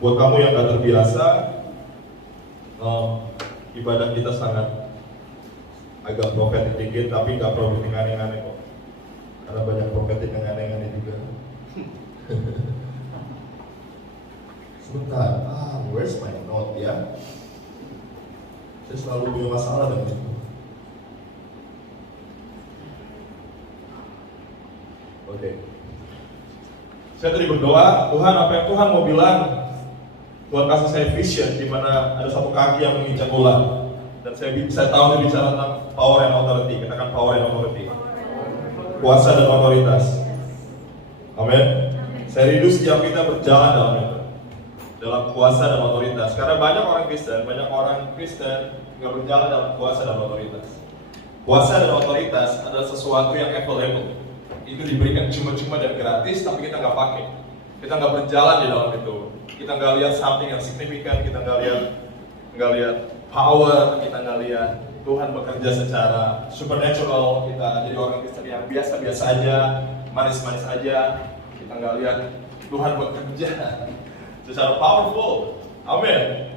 Buat kamu yang gak terbiasa, ibadah kita sangat agak profetik dikit, tapi gak profetik aneh-aneh kok. Karena banyak profetik yang aneh-aneh juga. Sebentar, where's my note ya? Saya selalu punya masalah dengan itu. Oke. Saya tadi berdoa, Tuhan apa yang Tuhan mau bilang? Tuhan kasih saya vision di mana ada satu kaki yang menginjak ular. Dan saya tahu dia bicara tentang power and authority. Katakan power and authority. Kuasa dan otoritas. Amin. Saya rindu setiap kita berjalan dalam itu, dalam kuasa dan otoritas. Karena banyak orang Kristen nggak berjalan dalam kuasa dan otoritas. Kuasa dan otoritas adalah sesuatu yang available. Itu diberikan cuma-cuma dan gratis, tapi kita nggak pakai. Kita nggak berjalan di dalam itu. Kita nggak lihat something yang signifikan. Kita nggak lihat power. Kita nggak lihat Tuhan bekerja secara supernatural. Kita jadi orang Kristen yang biasa-biasa aja, manis-manis aja. Kita nggak lihat Tuhan bekerja secara powerful. Amin.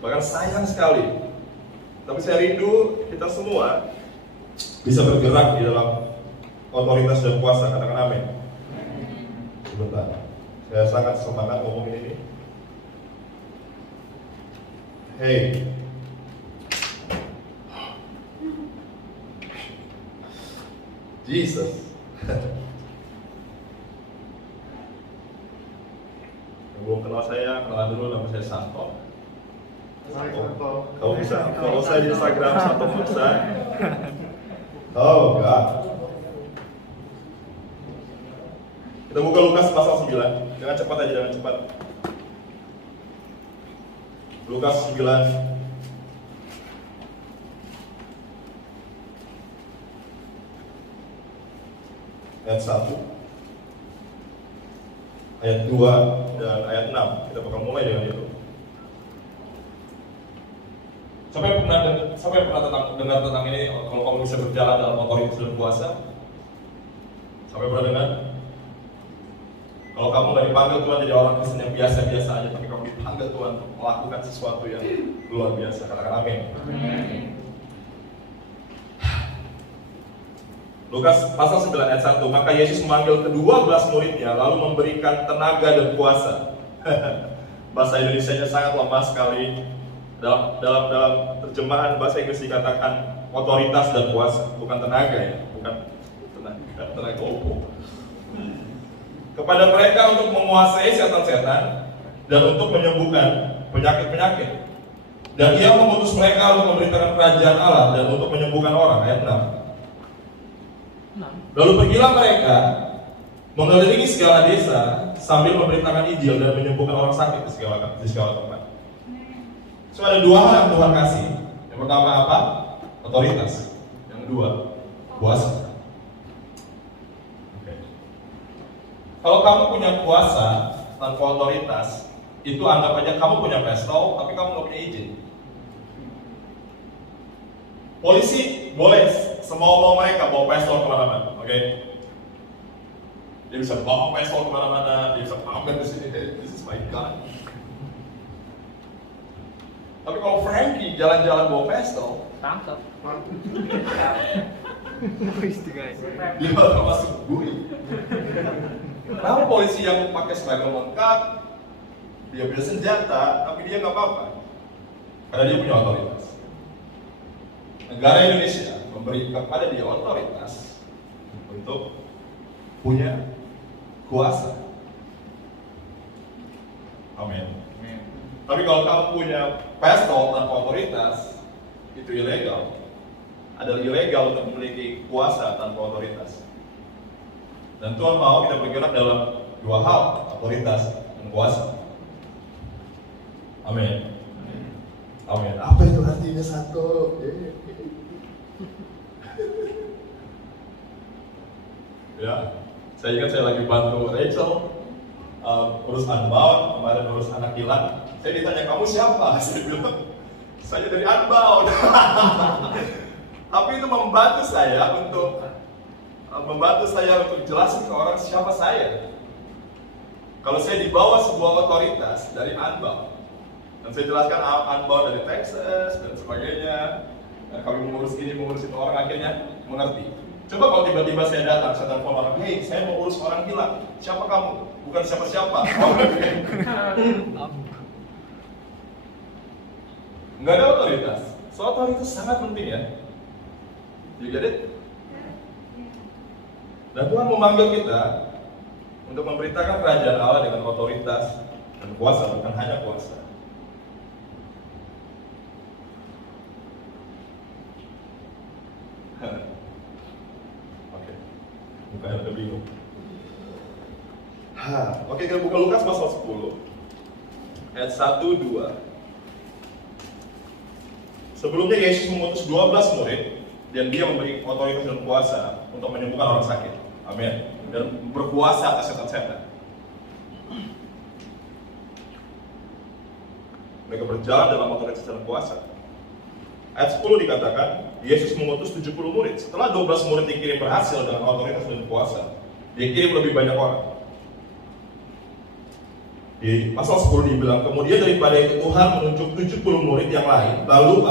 Bahkan sayang sekali. Tapi saya rindu kita semua bisa bergerak di dalam otoritas dan kuasa. Katakan amin. Sebentar. Saya sangat semangat ngomongin ini. Hey. Jesus. Belum kenal saya, kenalan dulu, nama saya Santo. Kamu bisa follow saya di Instagram Santo Musa. Oh enggak. Kita buka Lukas pasal 9. Jangan cepat aja, jangan cepat. Lukas 9 ayat 1, ayat 2 dan ayat 6. Kita bakal mulai dengan itu. Sampai pernah dengar tentang ini, kalau kamu bisa berjalan dalam otoritas dan kuasa? Sampai pernah dengar? Kalau kamu gak dipanggil Tuhan jadi orang Kristen yang biasa-biasa aja, tapi kamu dipanggil Tuhan untuk melakukan sesuatu yang luar biasa. Katakan amin. Lukas pasal 9 ayat 1. Maka Yesus memanggil ke-12 muridnya, lalu memberikan tenaga dan kuasa. Bahasa Indonesianya sangat lemah sekali. Dalam terjemahan bahasa Inggris dikatakan otoritas dan kuasa, bukan tenaga ya, bukan tenaga opo. Kepada mereka untuk menguasai setan-setan dan untuk menyembuhkan penyakit-penyakit. Dan ia mengutus mereka untuk memberitakan kerajaan Allah dan untuk menyembuhkan orang. Ayat 6. Lalu pergilah mereka mengelilingi segala desa sambil memberitakan Injil dan menyembuhkan orang sakit di segala tempat. So ada dua hal yang Tuhan kasih. Yang pertama apa? Otoritas. Yang kedua, kuasa. Kalau kamu punya kuasa tanpa otoritas, itu anggap aja kamu punya pistol, tapi kamu nggak punya izin. Polisi boleh semau-mau mereka bawa pistol kemana-mana, oke? Dia bisa bawa pistol kemana-mana, dia bisa pamer di sini. This is my gun. Tapi kalau Frankie jalan-jalan bawa pistol, tangkap. dia bakal masuk bui. Kenapa polisi yang pakai seragam lengkap, dia punya senjata, tapi dia nggak apa-apa? Karena dia punya otoritas. Negara Indonesia memberi kepada dia otoritas untuk punya kuasa. Amin. Tapi kalau kamu punya pistol tanpa otoritas, itu ilegal. Adalah ilegal untuk memiliki kuasa tanpa otoritas. Dan Tuhan mau kita bergerak dalam dua hal, otoritas dan kuasa. Amin. Amin. Apa itu artinya satu? Ya, saya ingat saya lagi bantu Rachel urus unbound, kemarin urus anak hilang. Saya ditanya, kamu siapa? Saya bilang, saya dari unbound. Tapi itu membantu saya untuk jelasin ke orang siapa saya. Kalau saya di bawah sebuah otoritas dari Unbound, dan saya jelaskan Unbound dari Texas dan sebagainya, dan kami mengurus ini, mengurus itu, orang akhirnya mengerti. Coba kalau tiba-tiba saya datang, saya telepon orang, hey, saya mau urus orang hilang. Siapa kamu? Bukan siapa-siapa. Nggak ada otoritas. So otoritas sangat penting ya. You get it? Dan Tuhan memanggil kita untuk memberitakan kerajaan Allah dengan otoritas dan kuasa, bukan hanya kuasa. Oke, mukanya udah bingung. Oke, kita buka Lukas pasal 10 ayat 1-2. Sebelumnya Yesus mengutus 12 murid dan dia memberi otoritas dan kuasa untuk menyembuhkan orang sakit. Amin. Dan berkuasa atas setan-setan. Mereka berjalan dalam otoritas dan kuasa. Ayat 10 dikatakan, Yesus mengutus 70 murid. Setelah 12 murid dikirim berhasil dengan otoritas dan kuasa, dia kirim lebih banyak orang. Di pasal 10 dibilang, kemudian daripada itu Tuhan menunjuk 70 murid yang lain, lalu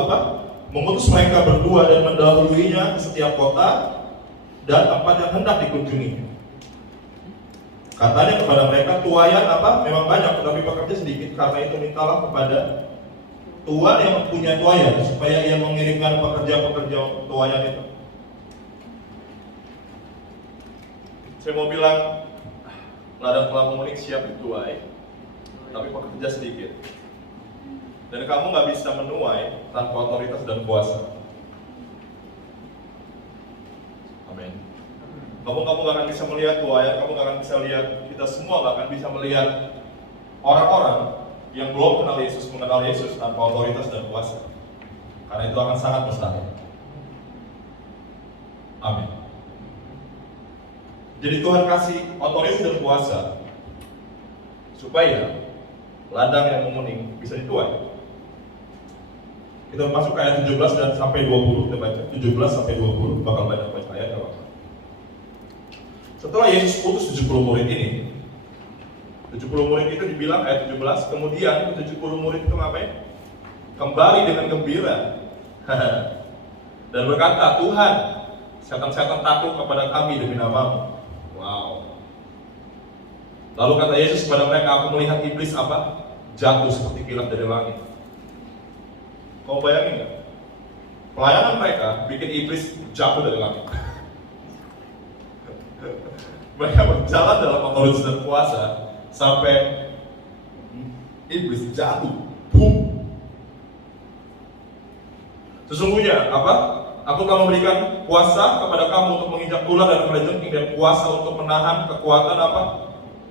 mengutus mereka berdua dan mendahuluinya ke setiap kota dan tempat yang hendak dikunjungi. Katanya kepada mereka, tuayan memang banyak, tetapi pekerja sedikit. Karena itu mintalah kepada Tuhan yang punya tuayan supaya ia mengirimkan pekerja-pekerja tuayan itu. Saya mau bilang, ladang pelaku unik siap dituai, tapi pekerja sedikit. Dan kamu nggak bisa menuai tanpa otoritas dan kuasa. Amin. Kamu nggak akan bisa melihat tuayan, kamu nggak akan bisa lihat, kita semua nggak akan bisa melihat orang-orang yang belum kenal Yesus mengenal Yesus tanpa otoritas dan kuasa. Karena itu akan sangat mustahil. Amin. Jadi Tuhan kasih otoritas dan kuasa supaya ladang yang menguning bisa dituai. Kita masuk ke ayat 17 dan sampai 20, kita baca 17 sampai 20, bakal banyak baca ayat kalau. Setelah Yesus putus 70 murid ini, 70 murid itu dibilang ayat 17, kemudian 70 murid itu ngapain? Kembali dengan gembira dan berkata, Tuhan, setan-setan takut kepada kami demi nama-Mu. Wow. Lalu kata Yesus kepada mereka, aku melihat iblis jatuh seperti kilat dari langit. Kau bayangin nggak? Pelayanan mereka bikin iblis jatuh dari langit. Mereka berjalan dalam otoritas dan kuasa sampai iblis jatuh. Boom. Sesungguhnya Aku telah memberikan kuasa kepada kamu untuk menginjak ular dan kalajengking dan kuasa untuk menahan kekuatan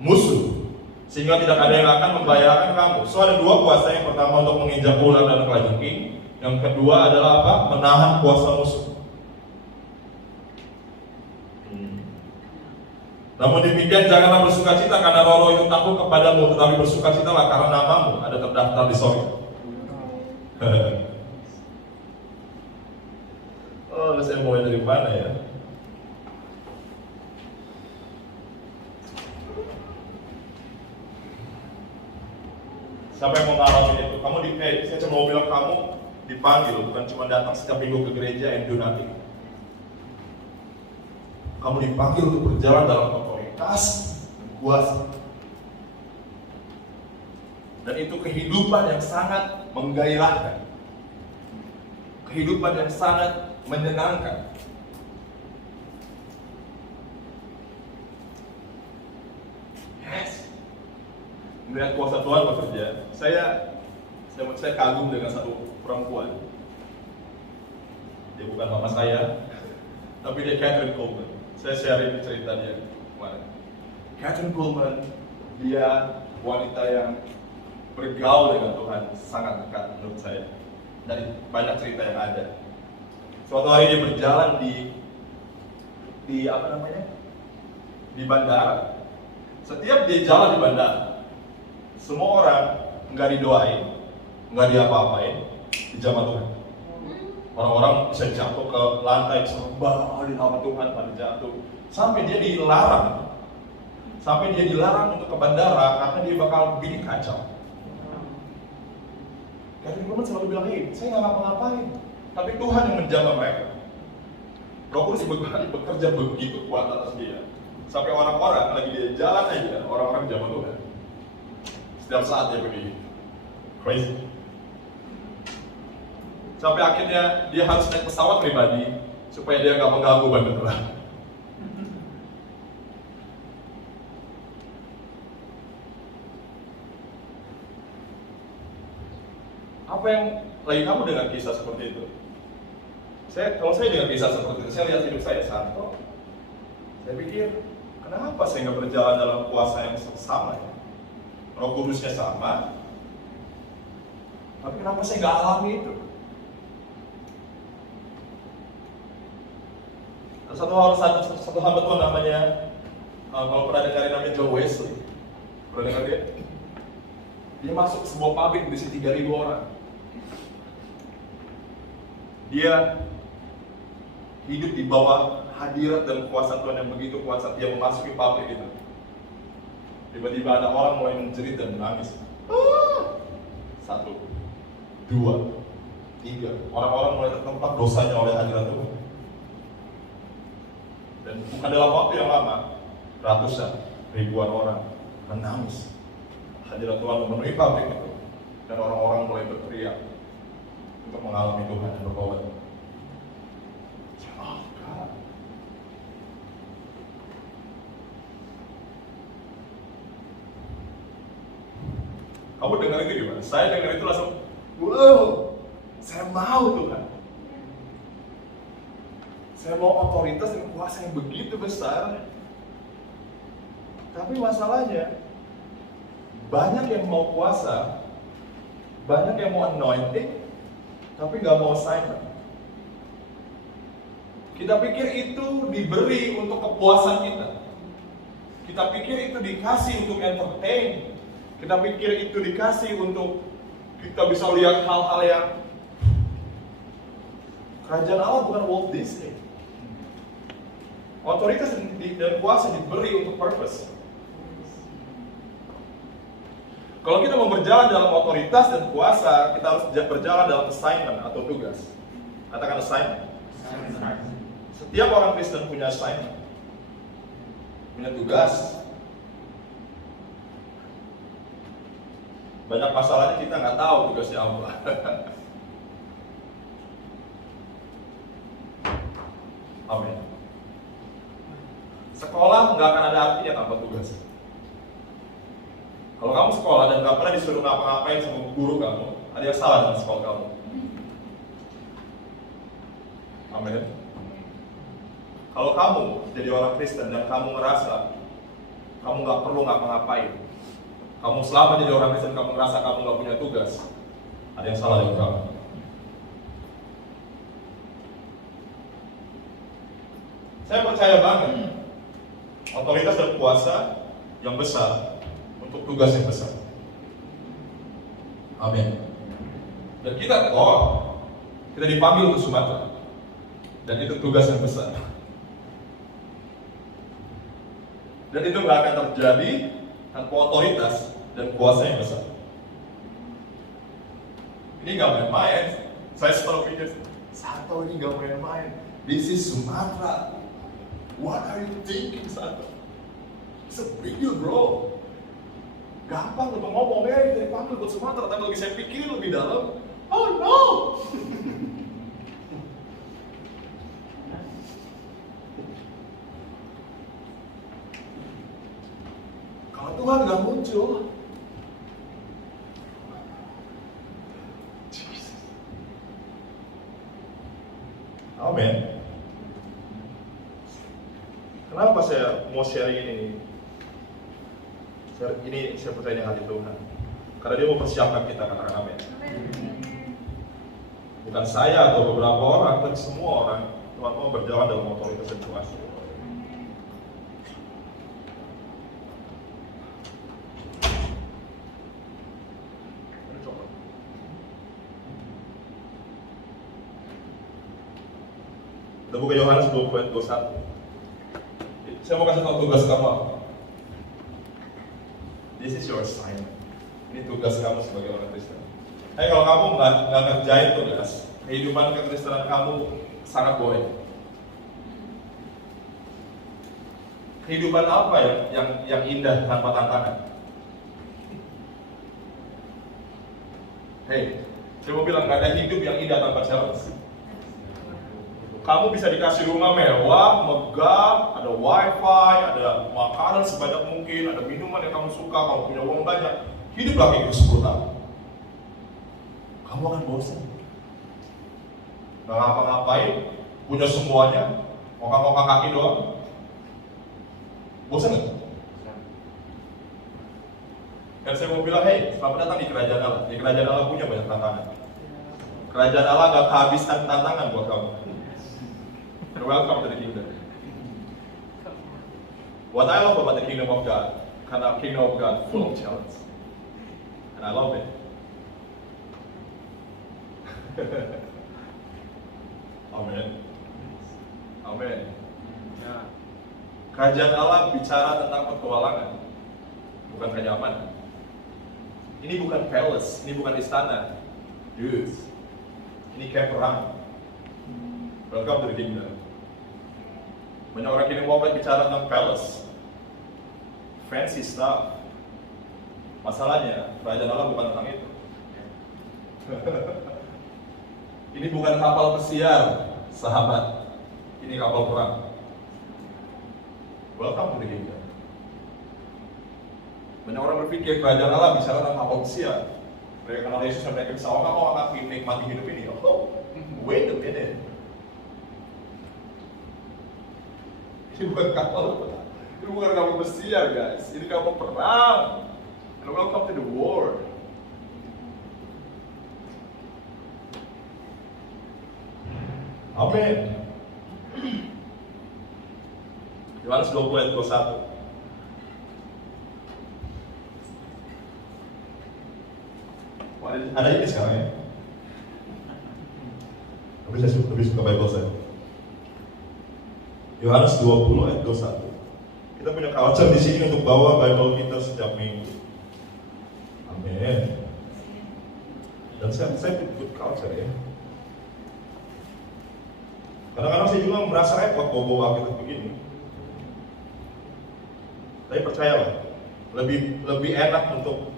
musuh, sehingga tidak ada yang akan membahayakan kamu. So ada dua kuasa, yang pertama untuk menginjak ular dan kalajengking, yang kedua adalah menahan kuasa musuh. Namun demikian janganlah bersukacita karena roh itu takut kepadamu, tetapi bersukacitalah karena namamu ada terdaftar di sorga. Oh, saya mulai dari mana ya? Siapa yang mau ngalamin itu? Saya cuma mau bilang kamu dipanggil, bukan cuma datang setiap minggu ke gereja and do nothing. Kamu dipanggil untuk berjalan dalam otoritas dan kuasa. Dan itu kehidupan yang sangat menggairahkan. Kehidupan yang sangat menyenangkan. Yes. Melihat kuasa Tuhan bekerja. Saya kagum dengan satu perempuan. Dia bukan mama saya, tapi dia Catherine Coleman. Saya share cerita dia kemarin. Catherine Coleman, dia wanita yang bergaul dengan Tuhan sangat dekat menurut saya. Dari banyak cerita yang ada. Suatu hari dia berjalan di bandara. Setiap dia jalan di bandara, semua orang nggak didoain, nggak diapa-apain, dijamah Tuhan. Orang-orang bisa jatuh ke lantai, sembah di nama Tuhan, pada jatuh. Sampai dia dilarang Sampai dia dilarang untuk ke bandara karena dia bakal bikin kacau. Kathy Kuhlman selalu bilang, "Hei, saya nggak ngapa-ngapain." Tapi Tuhan yang menjaga mereka. Roh Kudus bekerja begitu kuat atas dia. Sampai orang-orang lagi dia jalan aja, orang-orang jaman Tuhan. Setiap saat dia begini. Crazy. Sampai akhirnya dia harus naik pesawat pribadi supaya dia nggak mengganggu bandara. Apa yang lagi kamu dengar kisah seperti itu? Kalau saya dengar kisah seperti itu, saya lihat hidup saya santo. Saya pikir, kenapa saya nggak berjalan dalam kuasa yang sama ya? Roh Kudusnya sama, tapi kenapa saya nggak alami itu? Satu hamba Tuhan namanya, kalau pernah dengar namanya Joe Wesley, pernah dengar dia? Dia masuk ke sebuah pabrik berisi 3.000 orang. Dia hidup di bawah hadirat dan kuasa Tuhan yang begitu kuat saat dia memasuki pabrik itu. Tiba-tiba ada orang mulai menjerit dan menangis. 1, 2, 3. Orang-orang mulai tertempat dosanya oleh hadirat Tuhan. Dan bukan dalam waktu yang lama, ratusan, ribuan orang menangis. Hadirat Tuhan memenuhi pabrik itu. Dan orang-orang mulai berteriak untuk mengalami Tuhan yang berkawat. Kamu dengar itu gimana? Saya dengar itu langsung, wow, saya mau Tuhan. Saya mau otoritas dan kuasa yang begitu besar. Tapi masalahnya, banyak yang mau kuasa, banyak yang mau anointing, tapi nggak mau assignment. Kita pikir itu diberi untuk kepuasan kita. Kita pikir itu dikasih untuk entertain. Kita pikir itu dikasih untuk kita bisa lihat hal-hal yang kerajaan Allah bukan Walt Disney. Otoritas dan kuasa diberi untuk purpose. Kalau kita mau berjalan dalam otoritas dan kuasa, kita harus berjalan dalam assignment atau tugas. Katakan assignment. Setiap orang Kristen punya assignment, punya tugas. Banyak masalahnya kita nggak tahu tugasnya Allah. Amin. Sekolah nggak akan ada artinya tanpa tugas. Kalau kamu sekolah dan nggak pernah disuruh ngapa-ngapain sama guru kamu, ada yang salah dengan sekolah kamu. Amin. Kalau kamu jadi orang Kristen dan kamu ngerasa kamu nggak perlu ngapa-ngapain, kamu selama jadi orang Kristen kamu ngerasa kamu nggak punya tugas, ada yang salah dengan kamu. Saya percaya banget otoritas dan kuasa yang besar untuk tugas yang besar. Amin. Dan kita dipanggil ke Sumatera, dan itu tugas yang besar. Dan itu nggak akan terjadi tanpa otoritas dan kuasa yang besar. Ini nggak main-main. Saya selalu pikir, Santo ini nggak main-main. This is Sumatera. What are you thinking, Santo? It's a big deal, bro. Gampang untuk ngomong, dari panggil buat Sumatera. Tapi lagi saya pikir lebih dalam, oh no. Kalau Tuhan nggak muncul, amin. Kenapa saya mau sharing ini? Ini saya percaya hati Tuhan. Karena dia mau persiapkan kita, katakan amin. Bukan saya atau beberapa orang, tapi semua orang. Tuhan mau berjalan dalam otoritas dan kuasa. Kita buka Yohanes 20 ayat 21. Saya mau kasih tahu tugas kamu. This is your assignment. Ini tugas kamu sebagai orang Kristen. Kalau kamu nggak ngerjain tugas, kehidupan kekristenan kamu sangat boring. Kehidupan apa yang indah tanpa tantangan? Saya mau bilang nggak ada hidup yang indah tanpa challenge. Kamu bisa dikasih rumah mewah, megah, ada wifi, ada makanan sebanyak mungkin, ada minuman yang kamu suka, kamu punya uang banyak. Hiduplah kayak gitu 10 tahun. Kamu akan bosan. Nggak ngapa-ngapain, punya semuanya, ngokak-ngokak kaki doang. Bosan nggak? Dan saya mau bilang, selamat datang di kerajaan Allah. Di kerajaan Allah punya banyak tantangan. Kerajaan Allah nggak kehabisan tantangan buat kamu. And welcome to the kingdom. What I love about the kingdom of God, karena kingdom of God full of challenge, and I love it. Amen. Amen. Kerajaan Allah bicara tentang petualangan, bukan kenyamanan. Ini bukan palace, ini bukan istana. Dude, ini kayak perang. Welcome to the kingdom. Banyak orang kini mau bicara tentang palace, fancy stuff. Masalahnya, kerajaan Allah bukan tentang itu. Ini bukan kapal pesiar, sahabat. Ini kapal perang. Welcome to the kingdom. Banyak orang berpikir kerajaan Allah bicara tentang kapal pesiar. Mereka kenal Yesus dan mereka bisa, kau akan nikmati hidup ini. Oh, wait a minute. Ini bukan kapal pesiar, guys. Ini kapal perang. And welcome to the war. Amen. Yohanes 20 ayat 21. Ada ini sekarang ya. Lebih suka Bible saya. Yohanes 20 ayat 21. Kita punya culture di sini untuk bawa Bible kita setiap minggu. Amin. Dan saya good culture ya. Kadang-kadang saya juga merasa repot bawa kita begini. Tapi percayalah, lebih enak untuk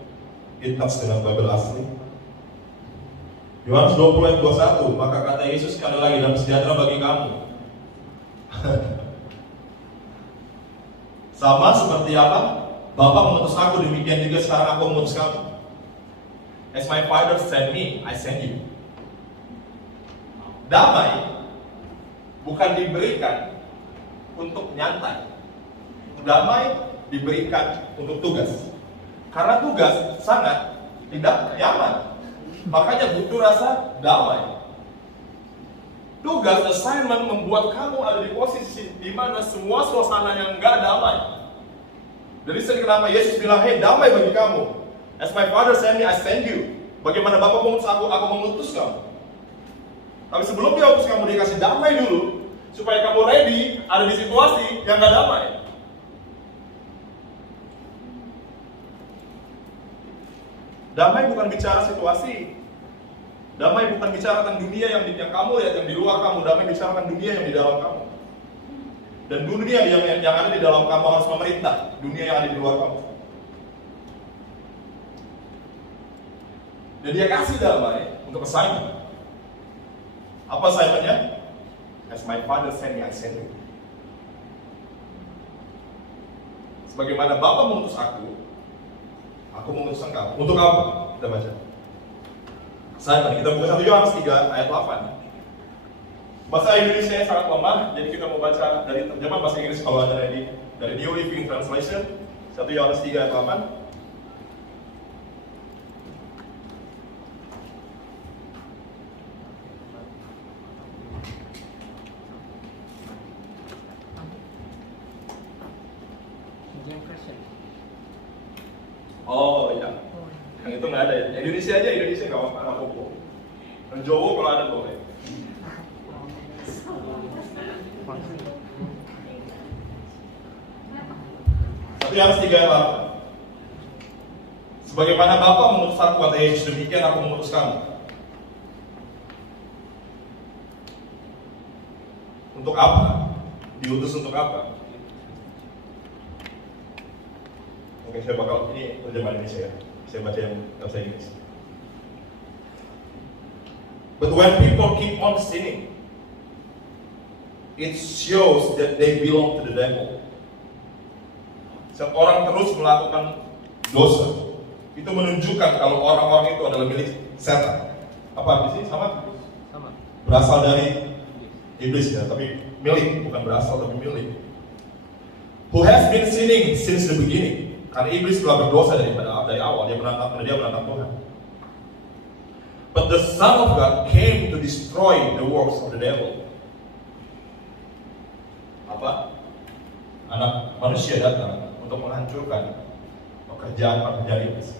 interaksi dengan Bible asli. Yohanes 20 ayat 21, maka kata Yesus sekali lagi, dan sejahtera bagi kamu. Sama seperti apa? Bapa mengutus aku, demikian juga sekarang aku mengutus kamu. As my Father sent me, I send you. Damai bukan diberikan untuk nyantai. Damai diberikan untuk tugas. Karena tugas sangat tidak nyaman. Makanya butuh rasa damai. Tugas, assignment membuat kamu ada di posisi di mana semua suasana yang enggak damai. Jadi kenapa Yesus bilang, damai bagi kamu. As my Father sent me, I send you. Bagaimana Bapa mengutus aku mengutus kamu. Tapi sebelum dia utus kamu, dia kasih damai dulu. Supaya kamu ready, ada di situasi yang enggak damai. Damai bukan bicara situasi. Damai bukan bicara tentang dunia yang kamu lihat, yang di luar kamu. Damai bicara tentang dunia yang di dalam kamu. Dan dunia yang ada di dalam kamu harus memerintah dunia yang ada di luar kamu. Dan dia kasih damai untuk assignment. Apa assignmentnya? As my Father sent me, I send you. Sebagaimana Bapa mengutus aku mengutuskan kamu. Untuk apa? Kita baca. Assignment, kita buka 1 Yohanes 3 ayat 8. Bahasa Indonesia sangat lemah, jadi kita mau baca dari terjemahan bahasa Inggris kalau ada dari New Living Translation. 1 Yohanes 3 ayat 8. Oh iya, yang itu nggak ada ya. Indonesia aja, Indonesia nggak apa-apa. Yang Jawa kalau ada boleh. Satu Yohanes 3 ayat 8. Sebagaimana Bapa mengutus aku, kata Yesus, demikian aku mengutus kamu. Untuk apa? Diutus untuk apa? Oke, saya bakal, ini terjemahan Indonesia ya. Saya baca yang bahasa Inggris. But when people keep on sinning, it shows that they belong to the devil. Setiap orang terus melakukan dosa, itu menunjukkan kalau orang-orang itu adalah milik setan. Apa di sini sama? Sama. Berasal dari iblis ya, tapi milik, bukan berasal tapi milik. Who has been sinning since the beginning? Karena iblis telah berdosa dari awal, dia menantang Tuhan. But the Son of God came to destroy the works of the devil. Apa? Anak manusia datang untuk menghancurkan pekerjaan iblis.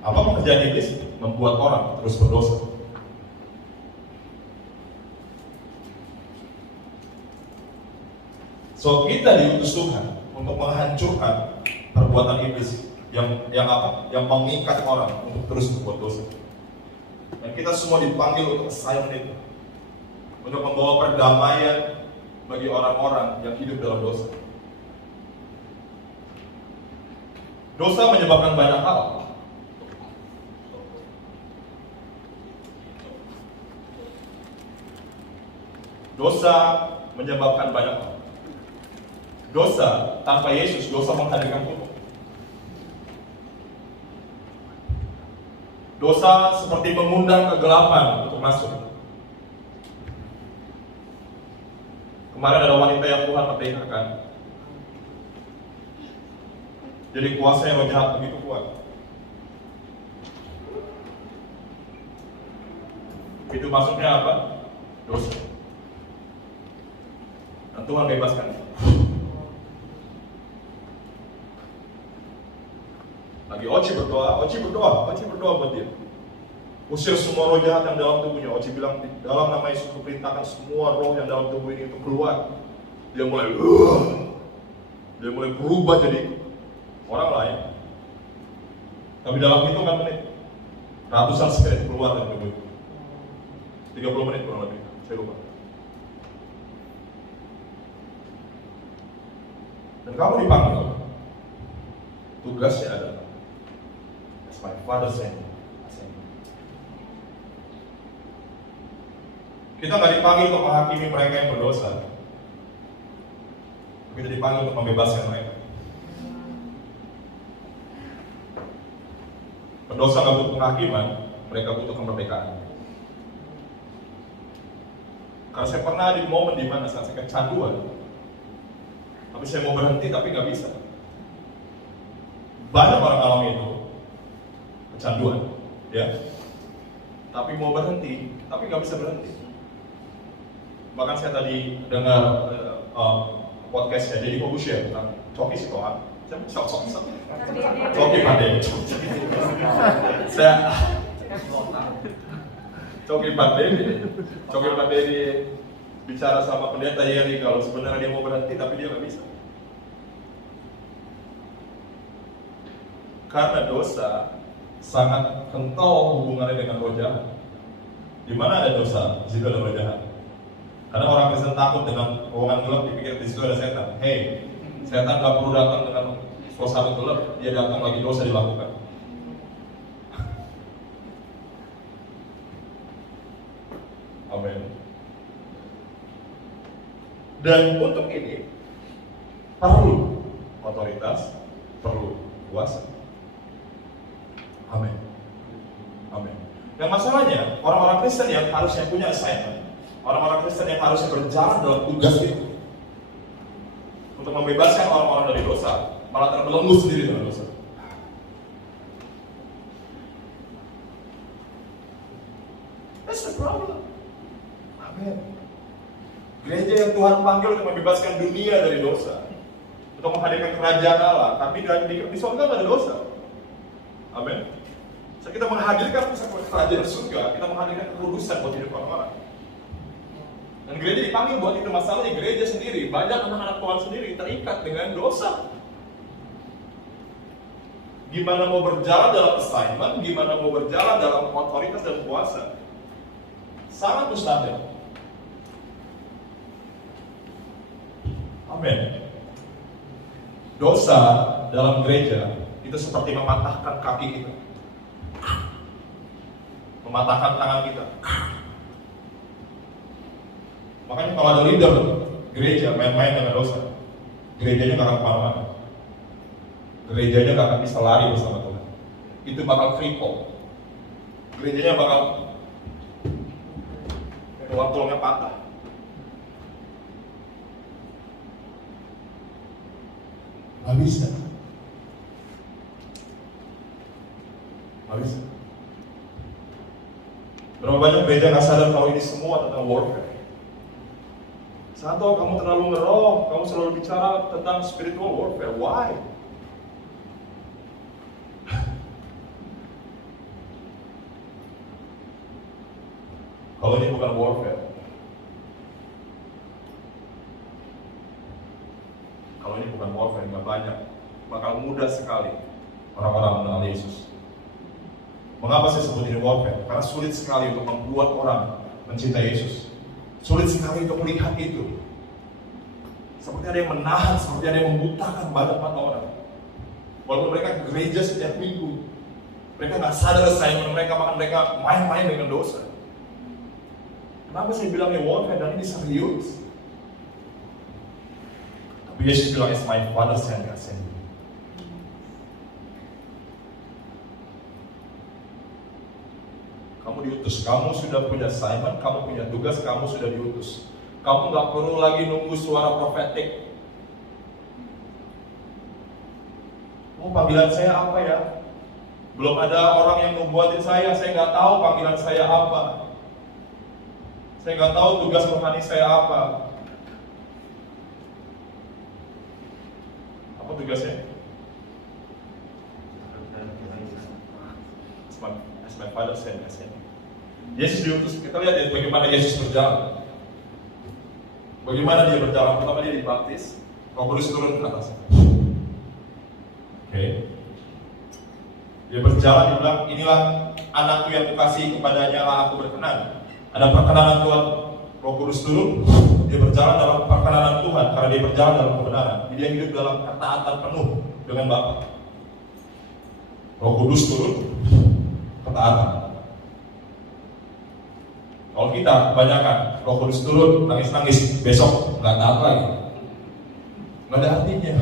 Apa pekerjaan iblis? Membuat orang terus berdosa. So kita diutus Tuhan untuk menghancurkan perbuatan iblis yang apa? Yang mengikat orang untuk terus berbuat dosa. Dan kita semua dipanggil untuk assignment itu, untuk membawa perdamaian bagi orang-orang yang hidup dalam dosa. Dosa menyebabkan banyak hal. Dosa menyebabkan banyak hal. Dosa tanpa Yesus, dosa menghadirkan hukum. Dosa seperti mengundang kegelapan untuk masuk. Kemarin ada wanita yang Tuhan merdekakan. Jadi kuasanya roh jahat begitu kuat. Itu masuknya apa? Dosa. Dan Tuhan bebaskan. Lagi Oci berdoa buat dia. Usir semua roh jahat yang dalam tubuhnya. Oci bilang, dalam nama Yesus kuperintahkan semua roh yang dalam tubuh ini untuk keluar. Dia mulai berubah jadi orang lain. Tapi dalam hitungan menit, ratusan spirit keluar dari tubuh itu. 30 menit kurang lebih, saya lupa. Dan kamu dipanggil. Tugasnya adalah my father sent me. Kita nggak dipanggil untuk menghakimi mereka yang berdosa. Kita dipanggil untuk membebaskan mereka. Pendosa nggak butuh penghakiman, mereka butuh kemerdekaan. Karena saya pernah di momen di mana saat saya kecanduan, tapi saya mau berhenti tapi nggak bisa. Banyak orang alami itu kecanduan, ya. Tapi mau berhenti, tapi nggak bisa berhenti. Bahkan saya tadi dengar podcastnya Deddy Corbuzier tentang Coki Sitohang. Coki Pandey. Coki Pandey bicara sama pendeta Yeri kalau sebenarnya dia mau berhenti, tapi dia nggak bisa. Karena dosa sangat kental hubungannya dengan roh jahat. Di mana ada dosa, di situ ada roh jahat. Karena orang Kristen takut dengan ruangan gelap, dipikir di situ ada setan. Hey, setan gak perlu datang dengan suasana gelap, dia datang lagi dosa dilakukan. Amin. Dan untuk ini perlu otoritas, perlu kuasa. Amin. Amin. Dan masalahnya, orang-orang Kristen yang harusnya punya assignment, orang-orang Kristen yang harusnya berjalan dalam tugas itu untuk membebaskan orang-orang dari dosa, malah terbelenggu sendiri dengan dosa. That's the problem. Amin. Gereja yang Tuhan panggil untuk membebaskan dunia dari dosa, untuk menghadirkan kerajaan Allah, tapi di surga nggak ada dosa. Amin. So, kita menghadirkan kerajaan surga, kita menghadirkan kekudusan buat hidup orang-orang. Dan gereja dipanggil buat itu. Masalahnya gereja sendiri, banyak anak-anak Tuhan sendiri terikat dengan dosa. Gimana mau berjalan dalam assignment, gimana mau berjalan dalam otoritas dan kuasa. Sangat mustahil. Amin. Dosa dalam gereja itu seperti mematahkan kaki kita, mematahkan tangan kita. Makanya kalau ada leader gereja main-main dengan dosa, gerejanya gak akan kemana-mana. Gerejanya gak akan bisa lari bersama Tuhan. Itu bakal cripple. Gerejanya bakal tulang-tulangnya patah. Gak bisa. Gak bisa. Berapa banyak gereja gak sadar kalau ini semua tentang warfare. Satu, kamu terlalu ngeroh, kamu selalu bicara tentang spiritual warfare. Why? Kalau ini bukan warfare, kalau ini bukan warfare, nggak banyak, bakal mudah sekali orang-orang mengenal Yesus. Mengapa saya sebut ini warfare? Karena sulit sekali untuk membuat orang mencintai Yesus. Sulit sekali untuk melihat itu. Seperti ada yang menahan, seperti ada yang membutakan banyak mata orang. Walaupun mereka gereja setiap minggu, mereka nggak sadar assignment mereka, maka mereka main-main dengan dosa. Kenapa saya bilang ini warfare dan ini serius? Tapi Yesus bilang, "It's my Father sent me." Kamu diutus, kamu sudah punya assignment, kamu punya tugas, kamu sudah diutus. Kamu nggak perlu lagi nunggu suara profetik. Oh, panggilan saya apa ya? Belum ada orang yang nubuatin saya nggak tahu panggilan saya apa. Saya nggak tahu tugas rohani saya apa. Apa tugasnya? As my Father sent me. Yesus diutus. Kita lihat ya bagaimana Yesus berjalan. Bagaimana dia berjalan? Pertama dia dibaptis, Roh Kudus turun ke atas. Oke. Dia berjalan, dia bilang, "Inilah anakku yang kukasihi, kepadanya lah aku berkenan." Ada perkenanan Tuhan, Roh Kudus turun. Dia berjalan dalam perkenanan Tuhan karena dia berjalan dalam kebenaran. Dia hidup dalam ketaatan penuh dengan Bapa. Roh Kudus turun, ketaatan. Kalau kita kebanyakan Roh Kudus turun, nangis-nangis, besok nggak taat lagi, nggak ada artinya.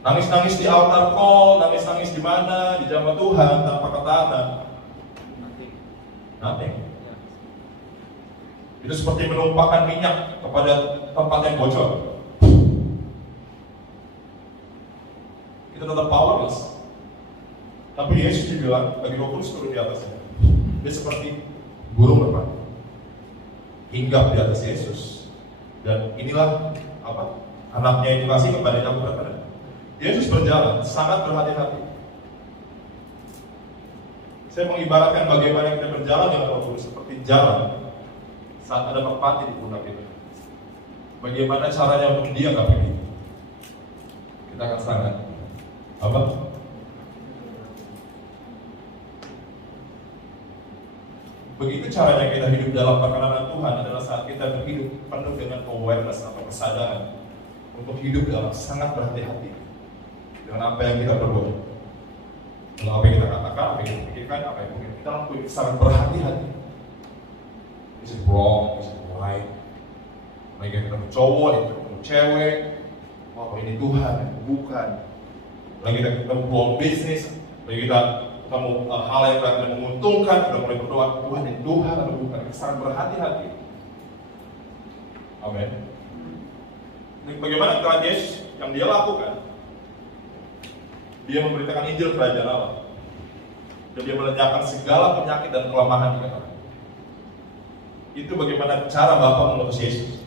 Nangis-nangis di altar call, nangis-nangis di mana, di jamaah Tuhan tanpa ketaatan, nothing. Itu seperti menumpahkan minyak kepada tempat yang bocor. Kita tetap powerless. Tapi Yesus bilang, bagi Roh Kudus turun di atasnya. Dia seperti burung merpati, hinggap di atas Yesus. Dan inilah apa? Anaknya yang dikasih kepada yang berkenan. Yesus berjalan sangat berhati-hati. Saya mengibaratkan bagaimana kita berjalan dengan Roh Kudus seperti jalan saat ada merpati di pundak kita. Bagaimana caranya untuk dia nggak pergi? Kita akan sangat apa? Begitu caranya kita hidup dalam perkenanan Tuhan adalah saat kita hidup penuh dengan awareness atau kesadaran untuk hidup dalam sangat berhati-hati dengan apa yang kita perbuat, dengan apa yang kita katakan, apa yang kita pikirkan, apa yang mungkin kita lakukan, sangat berhati-hati. Is it wrong? Is it right? Baik kita cowok, itu cewek, apa ini Tuhan, bukan. Lagi kita ketemu peluang bisnis, lagi kita ketemu hal yang tidak menguntungkan, kita mulai berdoa, Tuhan ini Tuhan atau bukan. Kita sangat berhati-hati. Amin. Bagaimana Tuhan Yesus yang dia lakukan? Dia memberitakan Injil Kerajaan Allah. Dan dia melenyapkan segala penyakit dan kelemahan di kata. Itu bagaimana cara Bapa mengutus Yesus.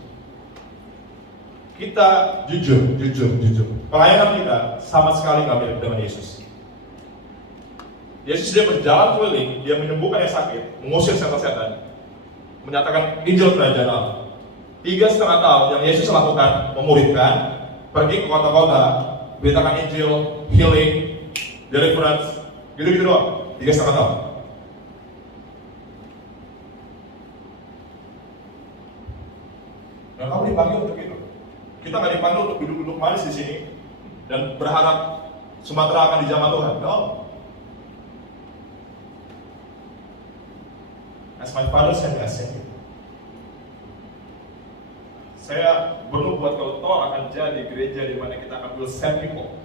Kita jujur. Pelayanan kita sama sekali nggak mirip dengan Yesus. Yesus dia berjalan keliling, dia menyembuhkan yang sakit, mengusir setan-setan, menyatakan Injil Kerajaan Allah. 3,5 tahun yang Yesus lakukan, memuridkan, pergi ke kota-kota, beritakan Injil, healing, deliverance, gitu-gitu doang, 3,5 tahun. Nah, kamu dipanggil untuk itu. Kita nggak dipanggil untuk duduk-duduk manis di sini dan berharap Sumatera akan dijamah Tuhan. No. As my father said, I send you. Saya belum buat kalau Thor akan jadi gereja di mana kita akan will send people.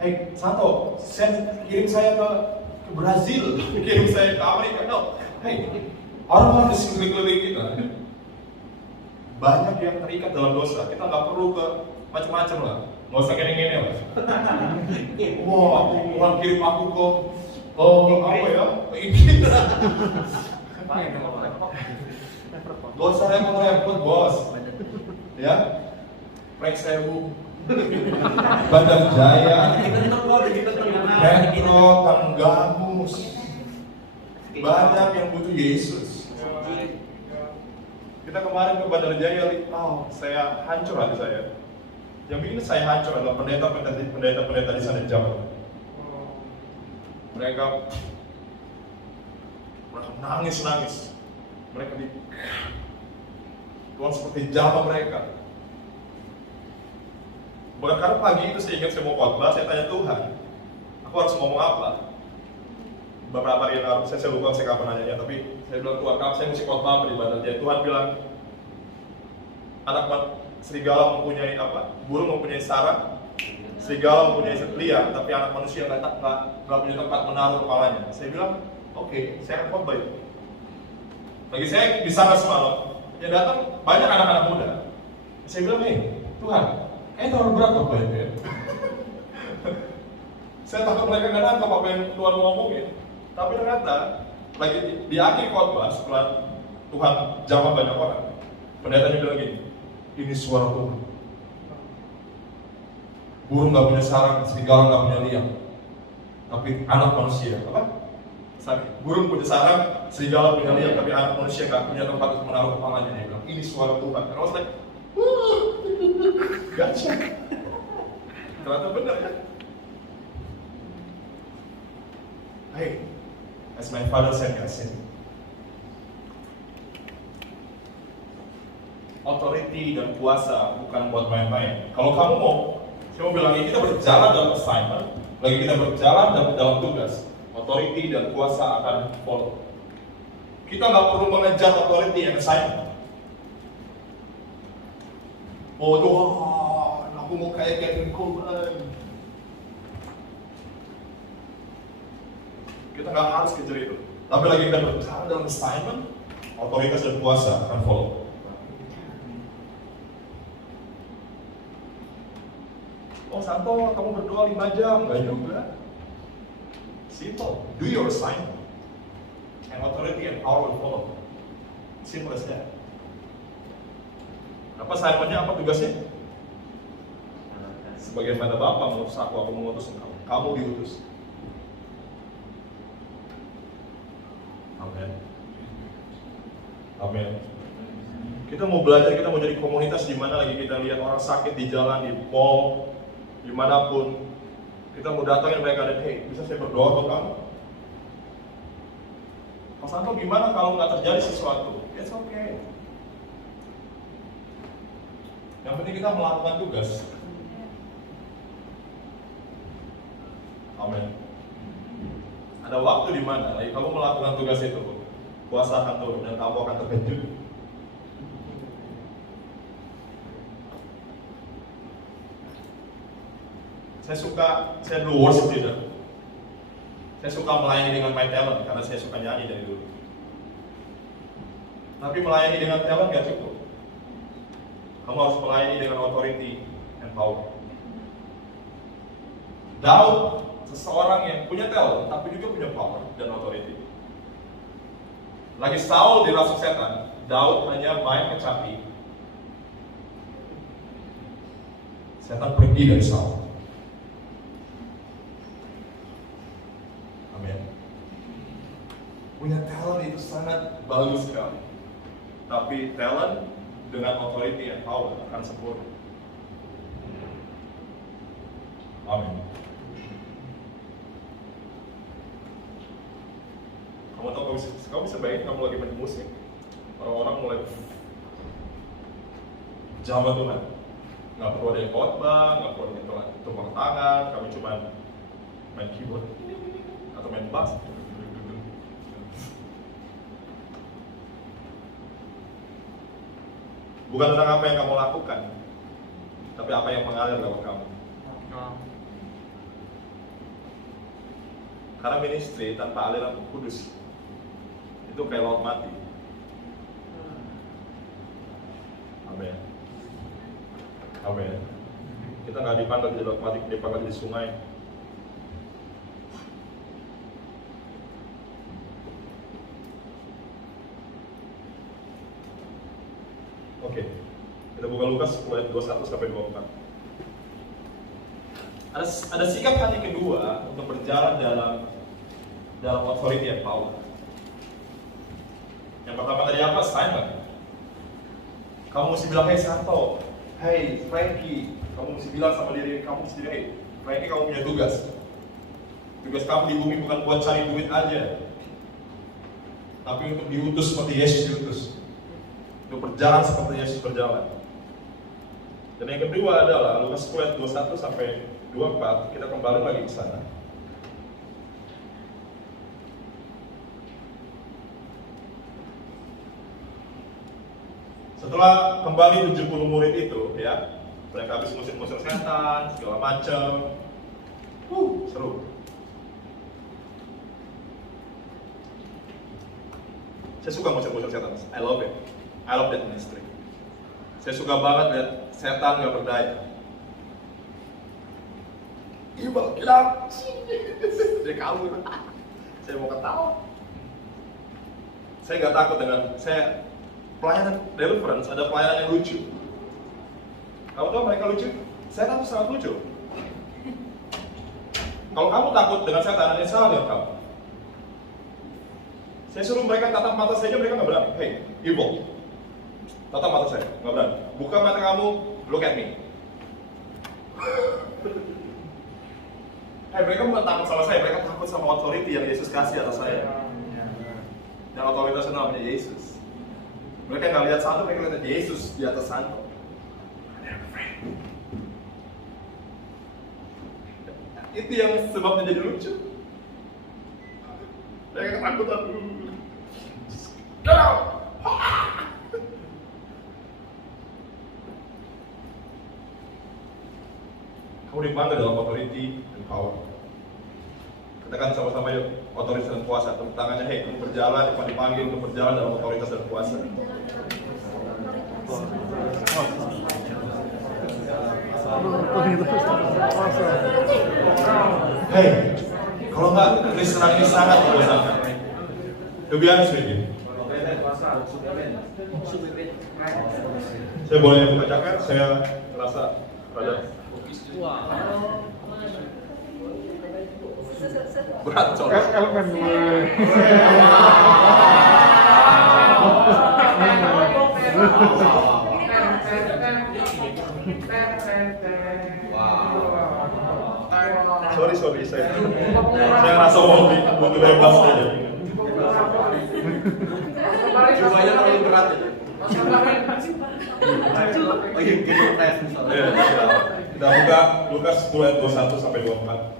Hey, Santo, kirim saya ke Brazil, kirim saya ke Amerika. No. Hey, orang di sekeliling kita banyak yang terikat dalam dosa. Kita nggak perlu ke macam-macam lah. Nggak usah gini-gini lah. Wah, Tuhan kirim aku ke apa ya? Ke Inggris. Gak usah repot-repot, bos. Ya, Frank Sewu, Bandar Jaya, Metro, Tanggamus. Banyak yang butuh Yesus. Kita kemarin ke Bandar Jaya, saya hancur hati saya. Yang bikin saya hancur adalah pendeta-pendeta di sana di Jawa. Mereka nangis. Mereka Tuhan seperti jama mereka. Bukan karena pagi itu saya ingat saya mau khotbah, saya tanya Tuhan, aku harus ngomong apa? Beberapa hari yang lalu, saya lupa saya kapan nanyanya, tapi saya bilang Tuhan, saya mesti khotbah apa di Bandar Jaya. Tuhan bilang, anak serigala mempunyai apa? Burung mempunyai sarang, serigala mempunyai liang, tapi anak manusia nggak punya tempat menaruh kepalanya. Saya bilang, oke, saya akan khotbah itu. Bagi saya di sana semalam, yang datang banyak anak-anak muda. Saya bilang, hey, Tuhan, kayaknya terlalu berat khotbah itu ya. Saya takut mereka nggak nangkap apa yang Tuhan ngomongin. Tapi ternyata, lagi di akhir khotbah setelah Tuhan jamah banyak orang, pendetanya bilang gini, ini suara Tuhan. Burung nggak punya sarang, serigala nggak punya liang, tapi anak manusia, apa? Burung punya sarang, serigala punya liang, tapi anak manusia nggak punya tempat untuk menaruh kepalanya. Dia bilang, ini suara Tuhan. And I was like, gotcha. Ternyata benar ya. Hey, as my father said, I send you. Authority dan kuasa bukan buat main-main. Kalau kamu mau, saya mau bilang ini, kita berjalan dalam assignment, lagi kita berjalan dalam tugas. Authority dan kuasa akan follow. Kita nggak perlu mengejar authority and assignment. Oh Tuhan, aku mau kayak Kevin Coleman. Kita nggak harus kejar itu. Tapi lagi kita berjalan dalam assignment, otoritas dan kuasa akan follow. Oh Santo, kamu berdoa 5 jam, nggak juga. Simple. Do your assignment, and authority and power will follow. Simple as that. Apa assignment-nya? Apa tugasnya? Sebagaimana Bapa mengutus aku mengutus engkau. Kamu diutus. Amin. Amin. Kita mau belajar, kita mau jadi komunitas di mana lagi kita lihat orang sakit di jalan, di mall, dimanapun. Kita mau datangin mereka dan, hey, bisa saya berdoa untuk kamu? Mas Anto, gimana kalau nggak terjadi sesuatu? It's okay. Yang penting kita melakukan tugas. Amin. Ada waktu di mana lagi kamu melakukan tugas itu, kuasa akan turun dan kamu akan terkejut. Saya dulu worship leader. Saya suka melayani dengan my talent karena saya suka nyanyi dari dulu. Tapi melayani dengan talent gak cukup. Kamu harus melayani dengan authority and power. Daud, seseorang yang punya talent tapi juga punya power dan authority. Lagi Saul dirasuk setan, Daud hanya main kecapi. Setan pergi dari Saul. Punya talent itu sangat bagus sekali. Tapi talent dengan authority and power akan sempurna. Amin. Kamu tahu kamu bisa bayangin kamu lagi main musik, orang-orang mulai jamaah Tuhan. Nggak perlu ada yang khotbah, nggak perlu ada yang tepuk tangan, kami cuma main keyboard atau main bass. Bukan tentang apa yang kamu lakukan, tapi apa yang mengalir lewat kamu. Karena ministry tanpa aliran Roh Kudus itu kayak laut mati. Amin. Amin. Kita nggak dipandang di laut mati, dipandang di sungai. Oke, kita buka Lukas 10 ayat 21 sampai 24. Ada sikap hati kedua untuk berjalan dalam authority yang power. Yang pertama tadi apa? Assignment. Kamu mesti bilang, hey Santo, hey Frankie, kamu mesti bilang sama diri kamu sendiri, hey Frankie, kamu punya tugas. Tugas kamu di bumi bukan buat cari duit aja, tapi untuk diutus seperti Yesus diutus. Untuk berjalan seperti Yesus berjalan. Dan yang kedua adalah Lukas 10 ayat 21 sampai 24, kita kembali lagi ke sana. Setelah kembali 70 murid itu, ya, mereka habis ngusir-ngusir setan, segala macam. Seru. Saya suka ngusir-ngusir setan. I love it. I love that ministry. Saya suka banget lihat setan gak berdaya. Evil, get out. Dia kabur. Saya mau ketawa. Saya gak takut dengan pelayanan deliverance, ada pelayanan yang lucu. Kamu tahu mereka lucu? Setan itu sangat lucu. Kalau kamu takut dengan setan, ada yang salah dengan kamu. Saya suruh mereka tatap mata saja, mereka gak berani. Hey, evil. Tatap mata saya, nggak berani. Buka mata kamu, look at me. Hey, mereka bukan takut sama saya, mereka takut sama authority yang Yesus kasih atas saya. Yang otoritas itu namanya Yesus. Mereka nggak lihat Santo, mereka lihat Yesus di atas Santo. Itu yang sebabnya jadi lucu. Mereka ketakutan. Get out! Kamu dipanggil dalam authority dan power. Katakan sama-sama yuk, otoritas dan kuasa. Tepuk tangannya, hey, kamu berjalan, kamu dipanggil untuk berjalan dalam otoritas dan kuasa. Hey, kalau nggak, Kristen ini sangat membosankan. To be honest with you. Saya boleh buka jaket, saya merasa rada berat coy. Sorry saya ngerasa mau butuh bebas aja. Cobanya terlalu berat ya. Kita buka Lukas 10 ayat 21 sampai 24.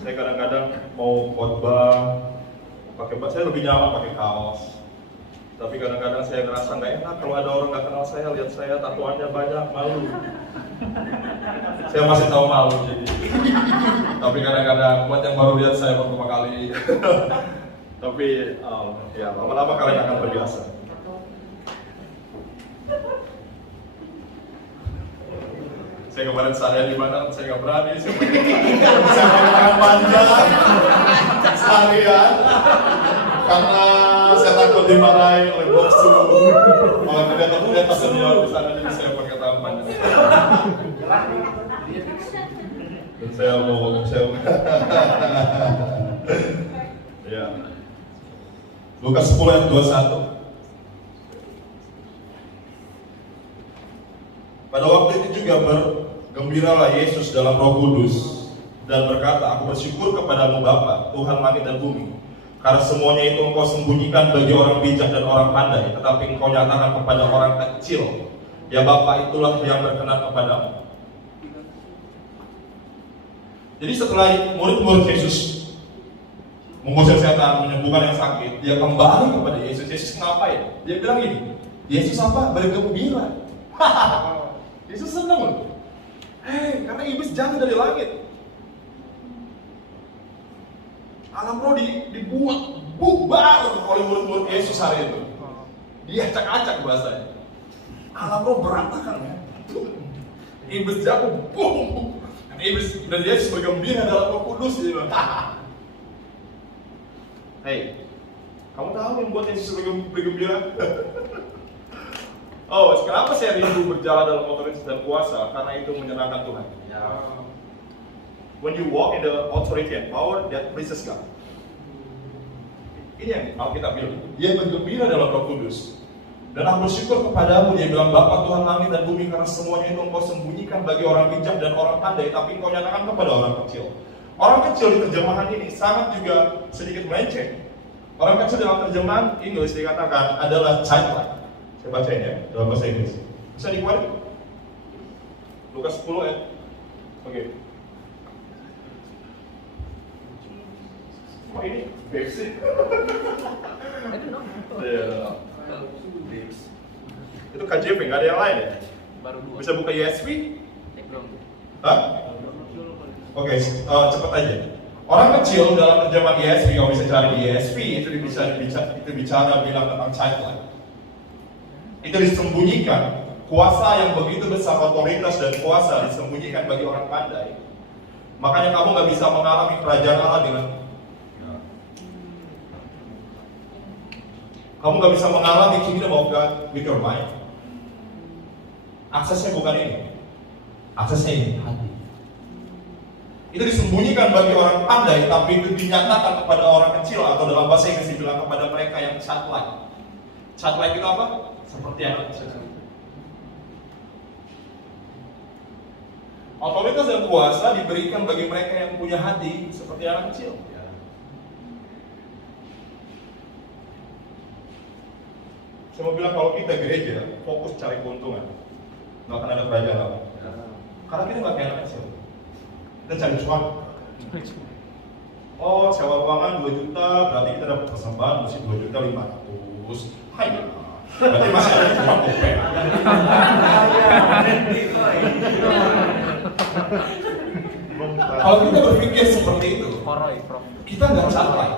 Saya kadang-kadang mau khotbah pakai saya lebih nyaman pakai kaos. Tapi kadang-kadang saya ngerasa nggak enak kalau ada orang nggak kenal saya, lihat saya tatoannya banyak, malu. Saya masih tahu malu jadi. Tapi kadang-kadang buat yang baru lihat saya pertama kali. Tapi ya lama-lama kalian akan terbiasa. Saya kemarin saya di mana, saya nggak berani, saya pakai panjang seharian karena saya takut dimarahi oleh bosku. Malah ternyata senior di sana jadi saya pakai tangan panjang. Dan saya mau ya. Lukas 10 ayat 21. Pada waktu itu juga bergembira bergembiralah Yesus dalam Roh Kudus dan berkata, aku bersyukur kepadamu Bapa, Tuhan langit dan bumi, karena semuanya itu engkau sembunyikan bagi orang bijak dan orang pandai, tetapi engkau nyatakan kepada orang kecil. Ya Bapa, itulah yang berkenan kepadamu. Jadi setelah murid-murid Yesus mengusir setan, menyembuhkan yang sakit, dia kembali kepada Yesus. Yesus ngapain? Dia bilang gini, Yesus apa? Bergembira. Yesus senang loh. Karena iblis jatuh dari langit. Alam roh dibuat bubar oleh murid-murid Yesus hari itu. Dia acak-acak bahasanya. Alam roh berantakan ya. Iblis jatuh, boom. Iblis dan Yesus bergembira dalam Roh Kudus. Dia bilang, hey, kamu tahu yang buat Yesus bergembira? Oh, kenapa saya rindu berjalan dalam otoritas dan kuasa? Karena itu menyenangkan Tuhan. When you walk in the authority and power, that pleases God. Ini yang Alkitab bilang. Dia bergembira dalam Roh Kudus. Dan aku bersyukur kepadamu, dia bilang, Bapa Tuhan langit dan bumi, karena semuanya itu engkau sembunyikan bagi orang bijak dan orang pandai, tapi engkau nyatakan kepada orang kecil. Orang kecil di terjemahan ini sangat juga sedikit melenceng. Orang kecil dalam terjemahan Inggris dikatakan adalah childlike. Saya bacain ya, dalam bahasa Inggris. Bisa dikeluarin? Lukas 10 ya. Oke. Kok ini babes sih? Itu KJV, nggak ada yang lain ya? Baru 2. Bisa buka ESV? Belum. Hah? Oke, cepet aja. Orang kecil dalam terjemahan ESV, kalau bisa cari di ESV, itu bicara bilang tentang childlike. Itu disembunyikan, kuasa yang begitu besar, otoritas dan kuasa disembunyikan bagi orang pandai. Makanya kamu nggak bisa mengalami kerajaan Allah dengan kamu nggak bisa mengalami kingdom of God with your mind. Aksesnya bukan ini, aksesnya ini hati. Itu disembunyikan bagi orang pandai, tapi itu dinyatakan kepada orang kecil, atau dalam bahasa Inggris dibilang kepada mereka yang childlike. Childlike itu apa? Seperti anak kecil. Otoritas dan kuasa diberikan bagi mereka yang punya hati seperti anak kecil. Saya mau bilang, kalau kita gereja fokus cari keuntungan, nggak akan ada kerajaan Allah. Karena kita nggak kayak anak kecil. Kita cari cuan. Oh, sewa ruangan 2 juta, berarti kita dapat persembahan mesti 2.500.000. Hai, berarti masih ada cuma kopek. Kalau kita berpikir seperti itu, kita nggak capai.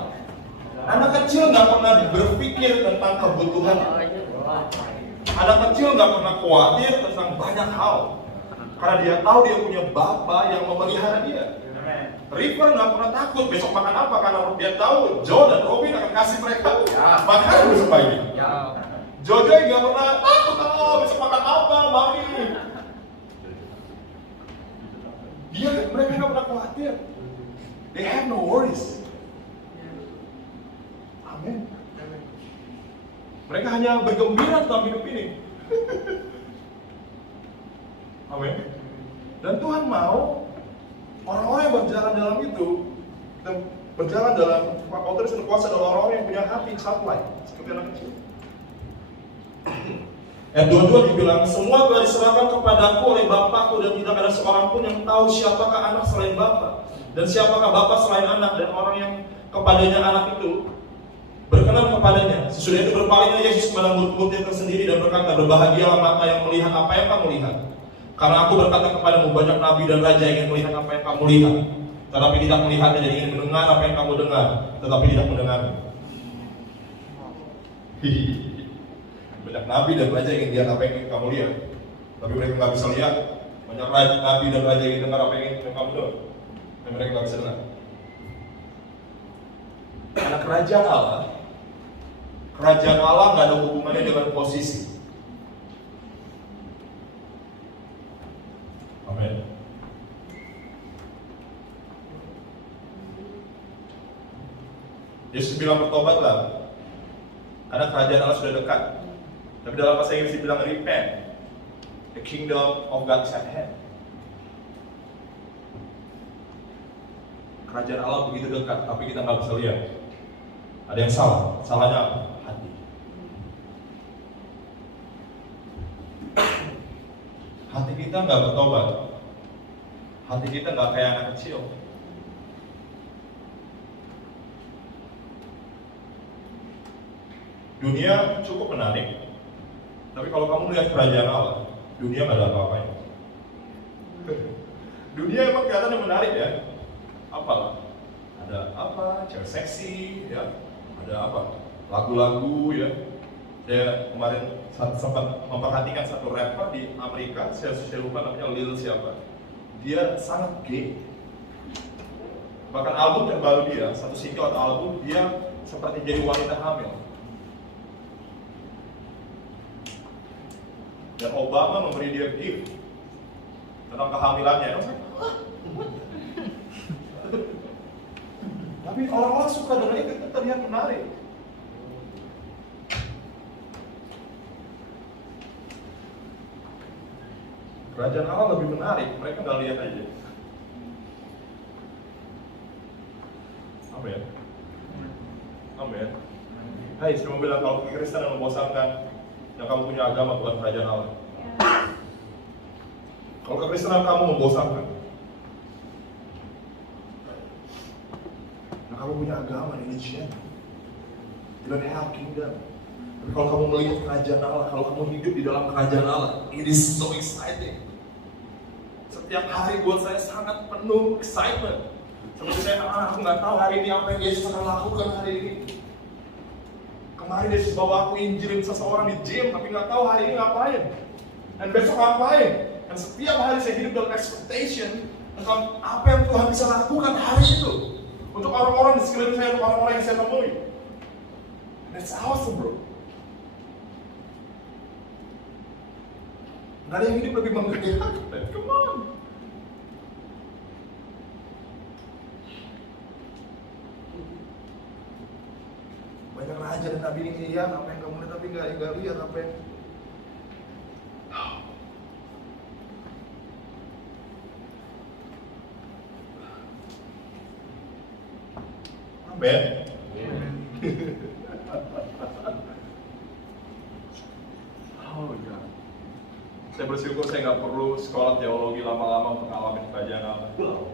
Anak kecil nggak pernah berpikir tentang kebutuhan. Anak kecil nggak pernah khawatir tentang banyak hal, karena dia tahu dia punya Bapa yang memelihara dia. River nggak pernah takut besok makan apa, karena dia tahu Joe dan Robin akan kasih mereka makanan besok pagi. Jojo nggak pernah takut, besok makan apa, mami. Mereka nggak pernah khawatir. They have no worries. Amin. Mereka hanya bergembira tentang hidup ini. Amin. Dan Tuhan mau orang-orang yang berjalan dalam itu, dan berjalan dalam otoritas dan kuasa adalah orang-orang yang punya hati childlike, seperti anak kecil. Ayat 22 dibilang, semua telah diserahkan kepadaku oleh Bapakku, dan tidak ada seorang pun yang tahu siapakah anak selain Bapa, dan siapakah Bapa selain anak, dan orang yang kepadanya anak itu berkenan kepadanya. Sesudah itu berpalinglah Yesus kepada murid-muridnya tersendiri dan berkata, berbahagialah mata yang melihat apa yang kamu lihat. Karena aku berkata kepadamu, banyak nabi dan raja ingin melihat apa yang kamu lihat, tetapi tidak melihatnya, dan ingin mendengar apa yang kamu dengar, tetapi tidak mendengarnya. Banyak nabi dan raja ingin lihat apa yang ingin kamu lihat, tapi mereka nggak bisa lihat. Banyak nabi dan raja ingin dengar apa yang ingin kamu dengar, dan mereka nggak bisa dengar. Karena kerajaan Allah nggak ada hubungannya dengan posisi. Amin. Yesus bilang bertobatlah, karena kerajaan Allah sudah dekat. Tapi dalam bahasa Inggris dibilang repent, the kingdom of God is at hand. kerajaan Allah begitu dekat, tapi kita nggak bisa lihat. Ada yang salah. Salahnya apa? Hati. Hati kita nggak bertobat. Hati kita nggak kayak anak kecil. Dunia cukup menarik, tapi kalau kamu lihat kerajaan Allah, dunia nggak ada apa-apanya. Dunia emang kelihatannya menarik ya. Apalah? Ada apa? Cewek seksi, ya. Ada apa? Lagu-lagu ya. Saya kemarin sempat memperhatikan satu rapper di Amerika, saya lupa namanya Lil siapa. Dia sangat gay. Bahkan album terbaru dia, satu single atau album, dia seperti jadi wanita hamil. Dan Obama memberi dia gift tentang kehamilannya. Tapi orang-orang suka dengan itu terlihat menarik. Kerajaan Allah lebih menarik, mereka nggak lihat aja. Amin. Amin. Hai, saya mau bilang kalau Kristen yang membosankan, yang kamu punya agama bukan kerajaan Allah. Kalau kekristenan kamu membosankan, nah kamu punya agama religion, you don't have kingdom. Tapi kalau kamu melihat kerajaan Allah, kalau kamu hidup di dalam kerajaan Allah, it is so exciting. Setiap hari buat saya sangat penuh excitement. Seperti saya, aku nggak tahu hari ini apa yang Yesus akan lakukan hari ini. Kemarin Yesus bawa aku injilin seseorang di gym, tapi nggak tahu hari ini ngapain. Dan besok ngapain. Dan setiap hari saya hidup dalam expectation tentang apa yang Tuhan bisa lakukan hari itu. Untuk orang-orang di sekeliling saya, untuk orang-orang yang saya temui. That's awesome, bro. Nggak ada yang hidup lebih menggerakkan. Come on. Banyak raja dan nabi ini lihat apa yang kamu lihat, tapi nggak lihat apa yang. Amen. Oh God. Saya bersyukur saya nggak perlu sekolah teologi lama-lama untuk ngalamin kerajaan Allah.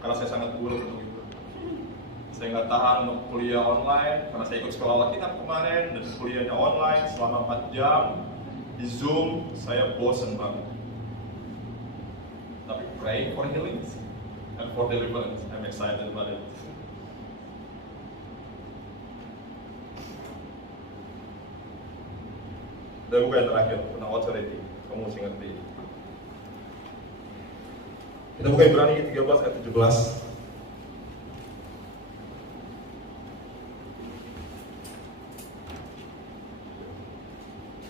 Karena saya sangat buruk untuk itu. Saya nggak tahan untuk kuliah online karena saya ikut sekolah Alkitab kemarin dan kuliahnya online selama 4 jam di Zoom. Saya bosan banget. Tapi pray for healing and for deliverance. I'm excited about it. Dan buku yang terakhir tentang authority. Kamu mesti ngerti. Kita buka Ibrani 13 ayat 17.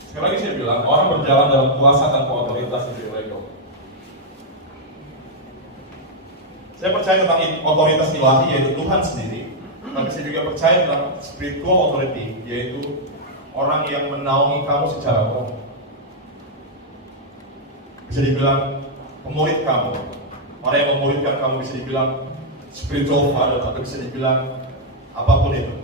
Sekali lagi saya bilang, orang berjalan dalam kuasa tanpa otoritas itu ilegal. Saya percaya tentang otoritas ilahi, yaitu Tuhan sendiri. Tapi saya juga percaya tentang spiritual authority, yaitu orang yang menaungi kamu secara roh. Bisa dibilang pemurid kamu, orang yang memuridkan kamu, bisa dibilang spiritual father, atau bisa dibilang apapun itu.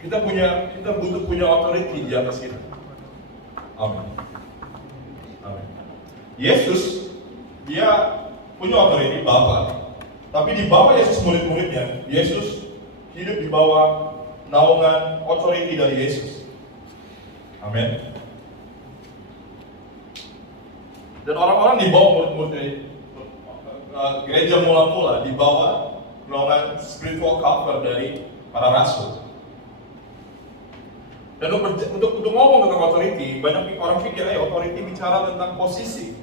Kita butuh punya authority di atas kita. Amin. Amin. Yesus, dia punya authority Bapa. Tapi di bawah Yesus murid-muridnya, Yesus hidup di bawah naungan authority dari Yesus. Amin. Dan orang-orang di bawah murid-murid gereja mula-mula di bawah naungan spiritual cover dari para rasul. Dan untuk ngomong tentang authority, banyak orang pikir authority bicara tentang posisi.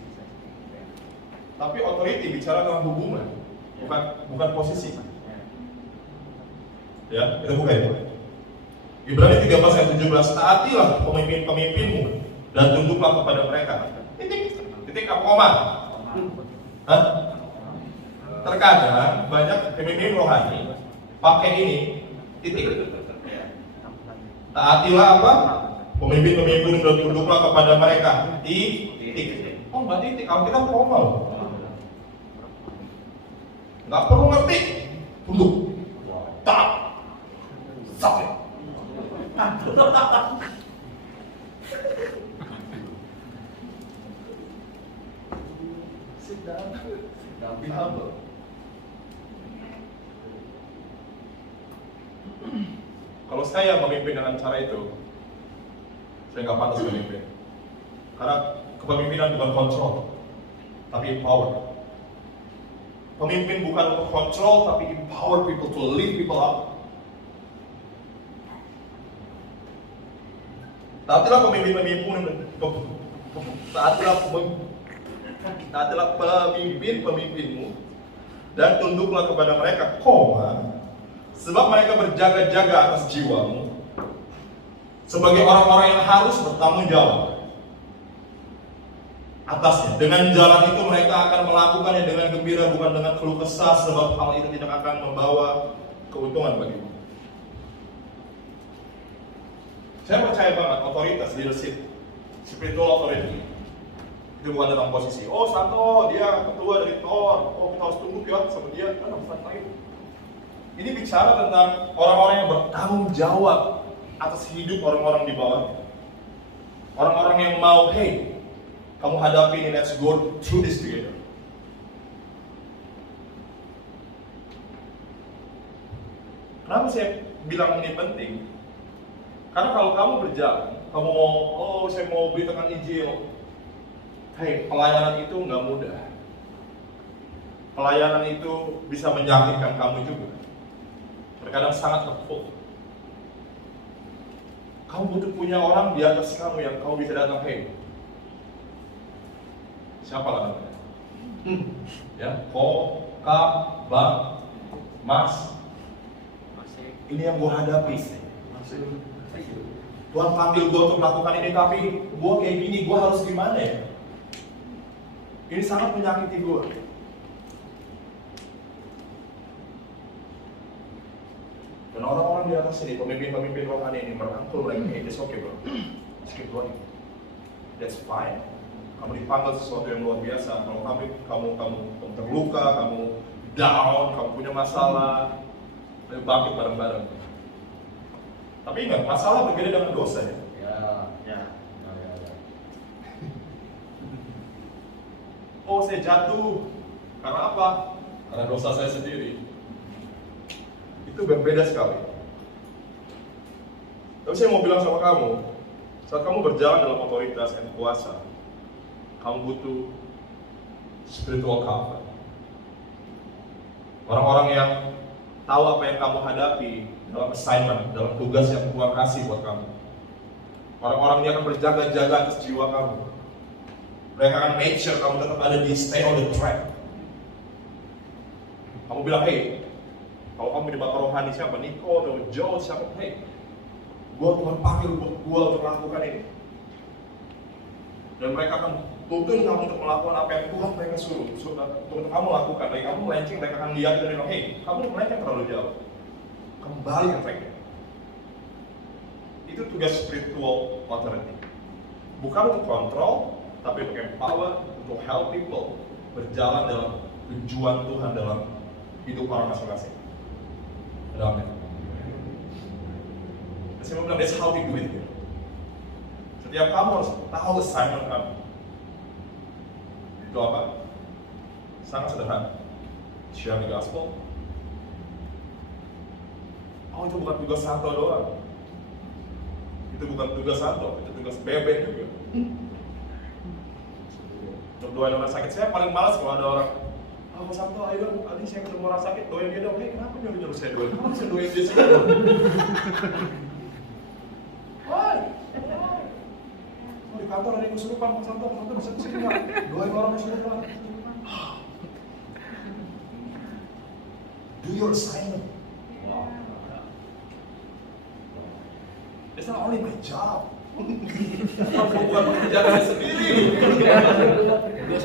Tapi authority bicara tentang hubungan, bukan posisi. Ya, kita buka ya. Ibrani 13 ayat 17, taatilah pemimpin-pemimpinmu dan tunduklah kepada mereka. Titik apa koma? Hah? Terkadang banyak pemimpin rohani pakai ini titik. Taatilah apa? Pemimpin-pemimpin dan tunduklah kepada mereka. Titik. Oh Mbak Titi, kalau kita formal. Nggak perlu ngerti. Tunduk. Tak. Sampai. Sit down. Be humble. Kalau saya memimpin dengan cara itu, saya nggak pantas memimpin. Karena kepemimpinan bukan kontrol, tapi empower. Pemimpin bukan untuk kontrol, tapi empower people to lift people up. Taatilah pemimpinmu dan tunduklah kepada mereka, sebab mereka berjaga-jaga atas jiwamu sebagai orang-orang yang harus bertanggung jawab atasnya. Dengan jalan itu mereka akan melakukannya dengan gembira, bukan dengan keluh kesah, sebab hal itu tidak akan membawa keuntungan bagimu. Saya percaya banget otoritas, leadership, spiritual authority itu bukan tentang posisi. Oh Santo, dia ketua dari TOR, oh kita harus tunduk ya sama dia, kan bukan lain. Ini bicara tentang orang-orang yang bertanggung jawab atas hidup orang-orang di bawahnya. Orang-orang yang mau, hey, kamu hadapi ini, let's go through this together. Kenapa saya bilang ini penting? Karena kalau kamu berjalan, kamu mau, saya mau beritakan Injil. Hey, pelayanan itu nggak mudah. Pelayanan itu bisa menyakitkan kamu juga. Terkadang sangat hurtful. Kamu butuh punya orang di atas kamu yang kamu bisa datang, hey, siapa lah namanya? Ya, Kak, Bang, Mas, ini yang gue hadapi. Tuhan panggil gue untuk melakukan ini, tapi gue kayak gini, gue harus gimana ya? Ini sangat menyakiti gue. Dan orang-orang di atas ini, pemimpin-pemimpin rohani ini merangkul mereka, hey, that's okay bro, let's keep going, that's fine. Kamu dipanggil sesuatu yang luar biasa. Kalau kamu terluka, kamu down, kamu punya masalah, ayo bangkit bareng-bareng. Tapi ingat, masalah berbeda dengan dosa ya. Ya. Oh, saya jatuh. Karena apa? Karena dosa saya sendiri. Itu berbeda sekali. Tapi saya mau bilang sama kamu, saat kamu berjalan dalam otoritas dan kuasa, kamu butuh spiritual cover. Orang-orang yang tahu apa yang kamu hadapi dalam assignment, dalam tugas yang Tuhan kasih buat kamu. Orang-orang yang akan berjaga-jaga atas jiwa kamu. Mereka akan make sure kamu tetap ada di stay on the track. Kamu bilang, hey, kalau kamu di bapak rohani siapa? Niko atau Joe siapa? Hey, Tuhan panggil gua untuk melakukan ini. Dan mereka akan tuntun kamu untuk melakukan apa yang Tuhan mereka suruh untuk kamu lakukan. Bagi kamu melenceng, mereka akan lihat dan bilang, hey, kamu melenceng terlalu jauh. Kembali ke track. Itu tugas spiritual authority. Bukan untuk kontrol, tapi untuk empower, untuk help people berjalan dalam tujuan Tuhan dalam hidup orang masing-masing. Amin. Saya mau bilang, that's how we do it. Setiap kamu harus tahu assignment kamu. Itu apa? Sangat sederhana. Share the gospel. Oh, itu bukan tugas Santo doang. Itu bukan tugas Santo, itu tugas bebek juga. Untuk doain orang sakit, saya paling malas kalau ada orang, Mas Santo, ayo dong, saya ketemu orang sakit, doain dia dong. Hey, kenapa nyuruh saya doain? Kenapa saya doain dia sih? Why? Di kantor ada yang kesurupan, Mas Santo bisa kesini nggak? Doain orang kesurupan. Do your assignment. It's not only my job. Bukan pekerjaan saya sendiri. Itu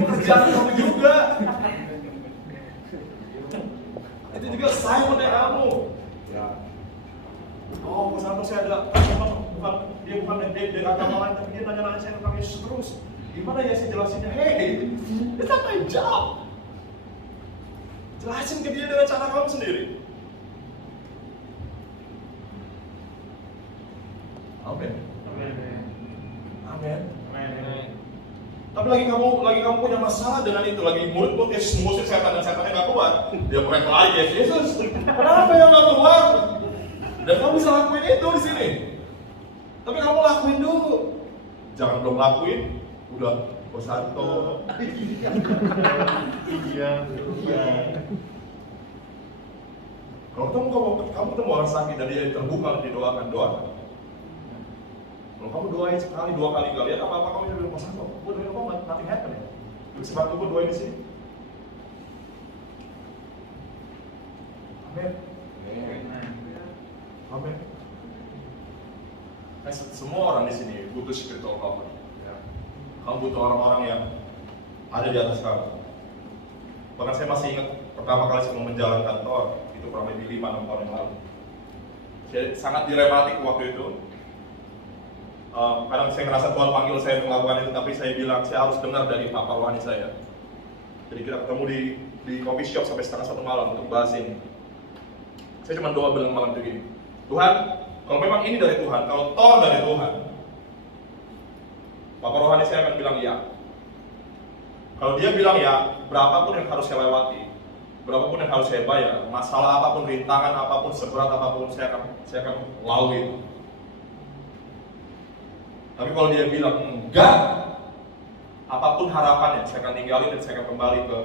pekerjaan kamu juga. Itu juga assignment kamu. Oh, Mas Santo saya ada bukan dari agama lain, tapi dia nanya-nanya saya tentang Yesus terus. Gimana ya sih jelasinnya? Hey, it's not my job. Jelasin ke dia dengan cara kamu sendiri. Amin. Amin. Tapi lagi kamu punya masalah dengan itu, lagi mulut musik setan dan setannya nggak keluar, dia mereka lagi Yesus. Kenapa yang nggak keluar? Dan kamu bisa lakuin itu di sini. Tapi kamu lakuin dulu. Jangan belum lakuin, udah bosanto. Iya. Kalau kamu ketemu orang sakit dan dia terbuka, didoakan, doakan. Kalau kamu doain sekali, 2 kali gak lihat apa-apa, kamu jadi bosan kok. Gue doain apa, nothing happen ya. Lu bisa bantu gue doain di sini. Amin. Amin. Semua orang di sini butuh spiritual power. Ya. Kamu butuh orang-orang yang ada di atas kamu. Bahkan saya masih ingat pertama kali saya menjalankan kantor, itu kurang lebih 5-6 tahun yang lalu. Saya sangat dilematik waktu itu. Kadang saya ngerasa Tuhan panggil saya untuk melakukan itu, tapi saya bilang saya harus dengar dari papa rohani saya. Jadi kita ketemu di coffee shop sampai 1:30 malam untuk bahas ini. Saya cuma doa bilang malam itu gini, Tuhan, kalau memang ini dari Tuhan, kalau toh dari Tuhan, papa rohani saya akan bilang ya. Kalau dia bilang ya, berapapun yang harus saya lewati, berapapun yang harus saya bayar, masalah apapun, rintangan apapun, seberat apapun, saya akan lalui itu. Tapi kalau dia bilang enggak, apapun harapannya, saya akan tinggalin dan saya akan kembali ke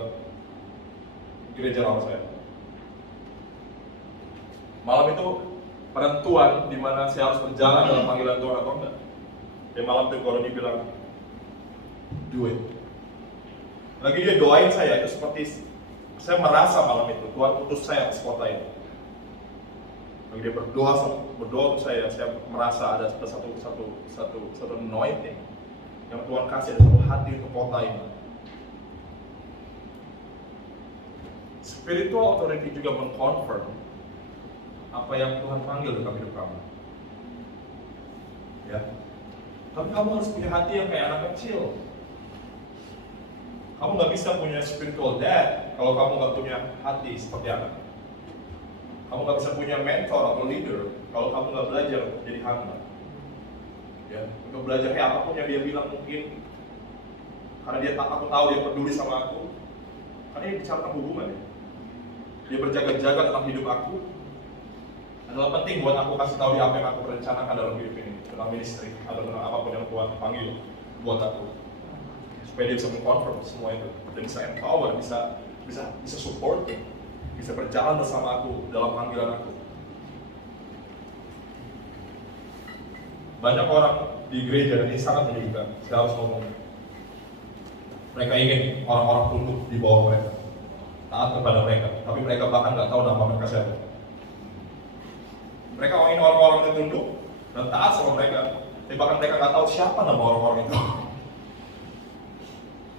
gereja lama saya. Malam itu penentuan di mana saya harus berjalan dalam panggilan Tuhan atau enggak. Dan malam itu kalau dia bilang, do it. Lagi dia doain saya, itu seperti saya merasa malam itu Tuhan utus saya ke kota ini. Lagi dia berdoa untuk saya merasa ada satu anointing yang Tuhan kasih, ada satu hati untuk kota ini. Spiritual authority juga mengconfirm apa yang Tuhan panggil dalam hidup kamu. Ya. Tapi kamu harus punya hati yang kayak anak kecil. Kamu nggak bisa punya spiritual dad kalau kamu nggak punya hati seperti anak. Kamu nggak bisa punya mentor atau leader kalau kamu nggak belajar jadi hamba. Ya, untuk belajar kayak apapun yang dia bilang mungkin karena aku tahu dia peduli sama aku. Karena dia bicara tentang hubungan ya. Dia berjaga-jaga tentang hidup aku. Adalah penting buat aku kasih tahu dia apa yang aku rencanakan dalam hidup ini, dalam ministry atau dalam apapun yang Tuhan panggil buat aku. Supaya dia bisa mengconfirm semua itu dan bisa empower, bisa support, bisa berjalan bersama aku dalam panggilan aku. Banyak orang di gereja, dan ini sangat menyedihkan, saya harus ngomong. Mereka ingin orang-orang tunduk di bawah mereka, taat kepada mereka, tapi mereka bahkan nggak tahu nama mereka siapa. Mereka ingin orang-orang itu tunduk dan taat sama mereka, tapi bahkan mereka nggak tahu siapa nama orang-orang itu.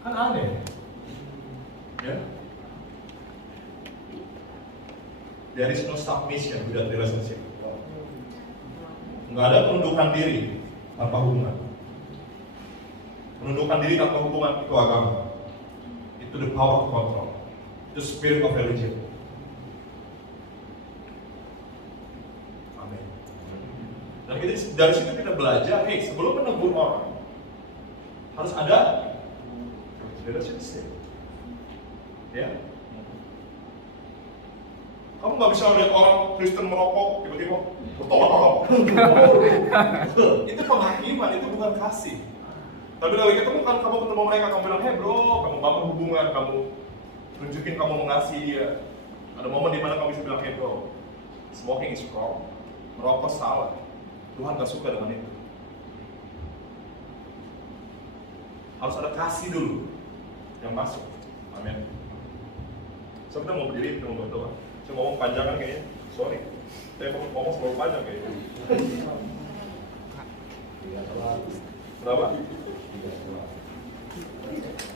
Kan aneh, ya? There is no submission without relationship. Nggak ada penundukan diri tanpa hubungan. Penundukan diri tanpa hubungan itu agama. Itu the power of control. Itu spirit of religion. Amin. Dan dari situ kita belajar, sebelum menegur orang harus ada relationship. Ya. Kamu nggak bisa lihat orang Kristen merokok tiba-tiba bertolak. Itu penghakiman, itu bukan kasih. Tapi lagi ketemu kan, kamu ketemu mereka, kamu bilang, hey bro, kamu bangun hubungan, kamu tunjukin kamu mengasihi dia. Ada momen di mana kamu bisa bilang, hey bro, smoking is wrong, merokok salah. Tuhan gak suka dengan itu. Harus ada kasih dulu yang masuk. Amin. So kita mau berdiri, kita mau berdoa. Saya ngomong panjangan kayaknya, sorry. Saya ngomong selalu panjang kayaknya. Berapa?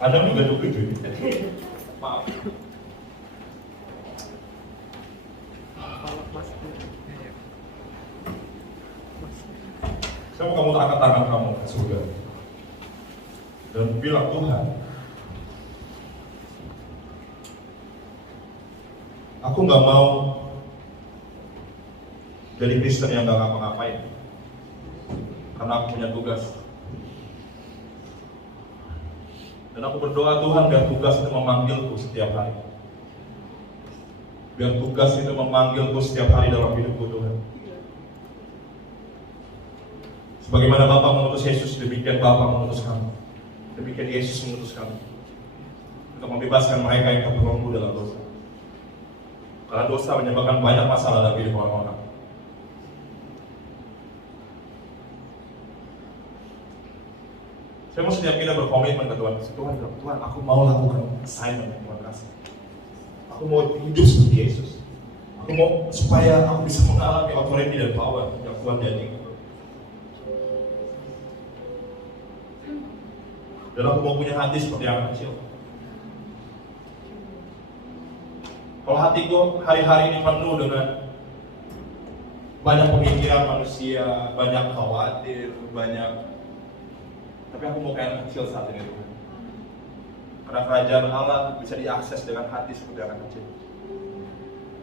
Adam juga cukup itu. Maaf. Saya mau kamu angkat tangan kamu ke surga. dan bilang, Tuhan, aku nggak mau jadi Kristen yang nggak ngapa-ngapain, karena aku punya tugas. Dan aku berdoa, Tuhan, biar tugas itu memanggilku setiap hari. Biar tugas itu memanggilku setiap hari dalam hidupku, Tuhan. Sebagaimana Bapa mengutus Yesus, demikian Bapa mengutus kami. Demikian Yesus mengutus kami untuk membebaskan mereka yang terbelenggu dalam dosa. Karena dosa menyebabkan banyak masalah dalam hidup orang-orang. Saya mau setiap kita berkomitmen ke Tuhan. Tuhan, aku mau lakukan assignment yang Tuhan kasih. Aku mau hidup seperti Yesus. Aku mau supaya aku bisa mengalami authority dan power yang Tuhan janjikan. Dan aku mau punya hati seperti anak kecil. Kalau hatiku hari-hari ini penuh dengan banyak pemikiran manusia, banyak khawatir, tapi aku mau kayak anak kecil saat ini, Tuhan. Karena kerajaan Allah bisa diakses dengan hati seperti anak kecil.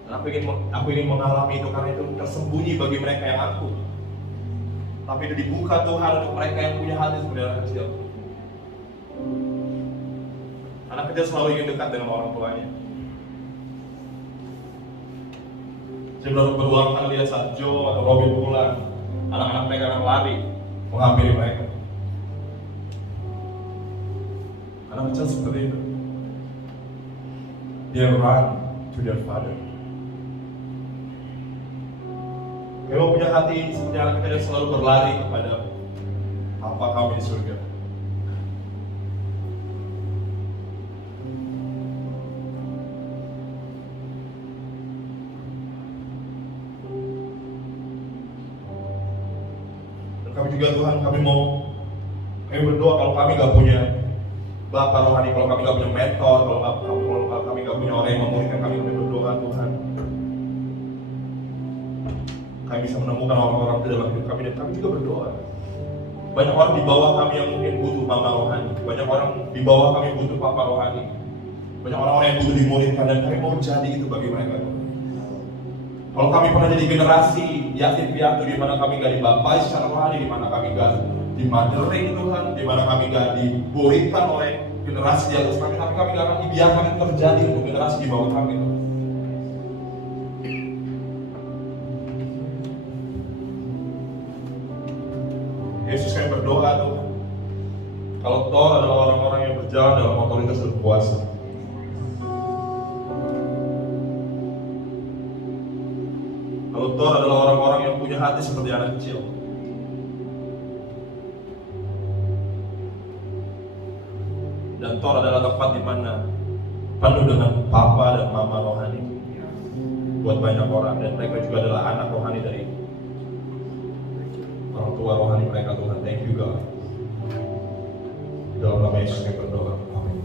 Dan aku ingin mengalami itu karena itu tersembunyi bagi mereka yang aku. Tapi itu dibuka Tuhan untuk mereka yang punya hati seperti anak kecil. Anak kecil selalu ingin dekat dengan orang tuanya. Saya berulang kali lihat saat Joe atau Robin pulang, anak-anak mereka akan lari menghampiri mereka. Anak kecil seperti itu. They run to their father. Kalau punya hati seperti anak kecil selalu berlari kepada Bapa kami di surga. Kami juga Tuhan, kami berdoa kalau kami gak punya Bapa rohani, kalau kami gak punya mentor, kalau kami gak punya orang yang memulihkan kami berdoa Tuhan, kami bisa menemukan orang-orang itu dalam hidup kami, dan kami juga berdoa. Banyak orang di bawah kami yang mungkin butuh mama rohani, banyak orang di bawah kami butuh papa rohani, banyak orang-orang yang butuh dimulihkan, dan kami mau jadi itu bagi mereka Tuhan. Kalau kami pernah jadi generasi yatim piatu di mana kami gak dibapai secara rohani, di mana kami gak dimadering Tuhan, di mana kami gak dibolehkan oleh generasi di atas kami, tapi kami gak akan dibiarkan itu terjadi untuk generasi di bawah kami Tuhan. Yesus kami berdoa Tuhan, kalau Tuhan adalah orang-orang yang berjalan dalam otoritas dan kuasa, kalau Tuhan adalah orang-orang yang punya hati seperti anak kecil, dan Tuhan adalah tempat di mana penuh dengan papa dan mama rohani buat banyak orang, dan mereka juga adalah anak rohani dari orang tua rohani mereka Tuhan. Thank you God. Dalam nama Yesus kami berdoa. Amin.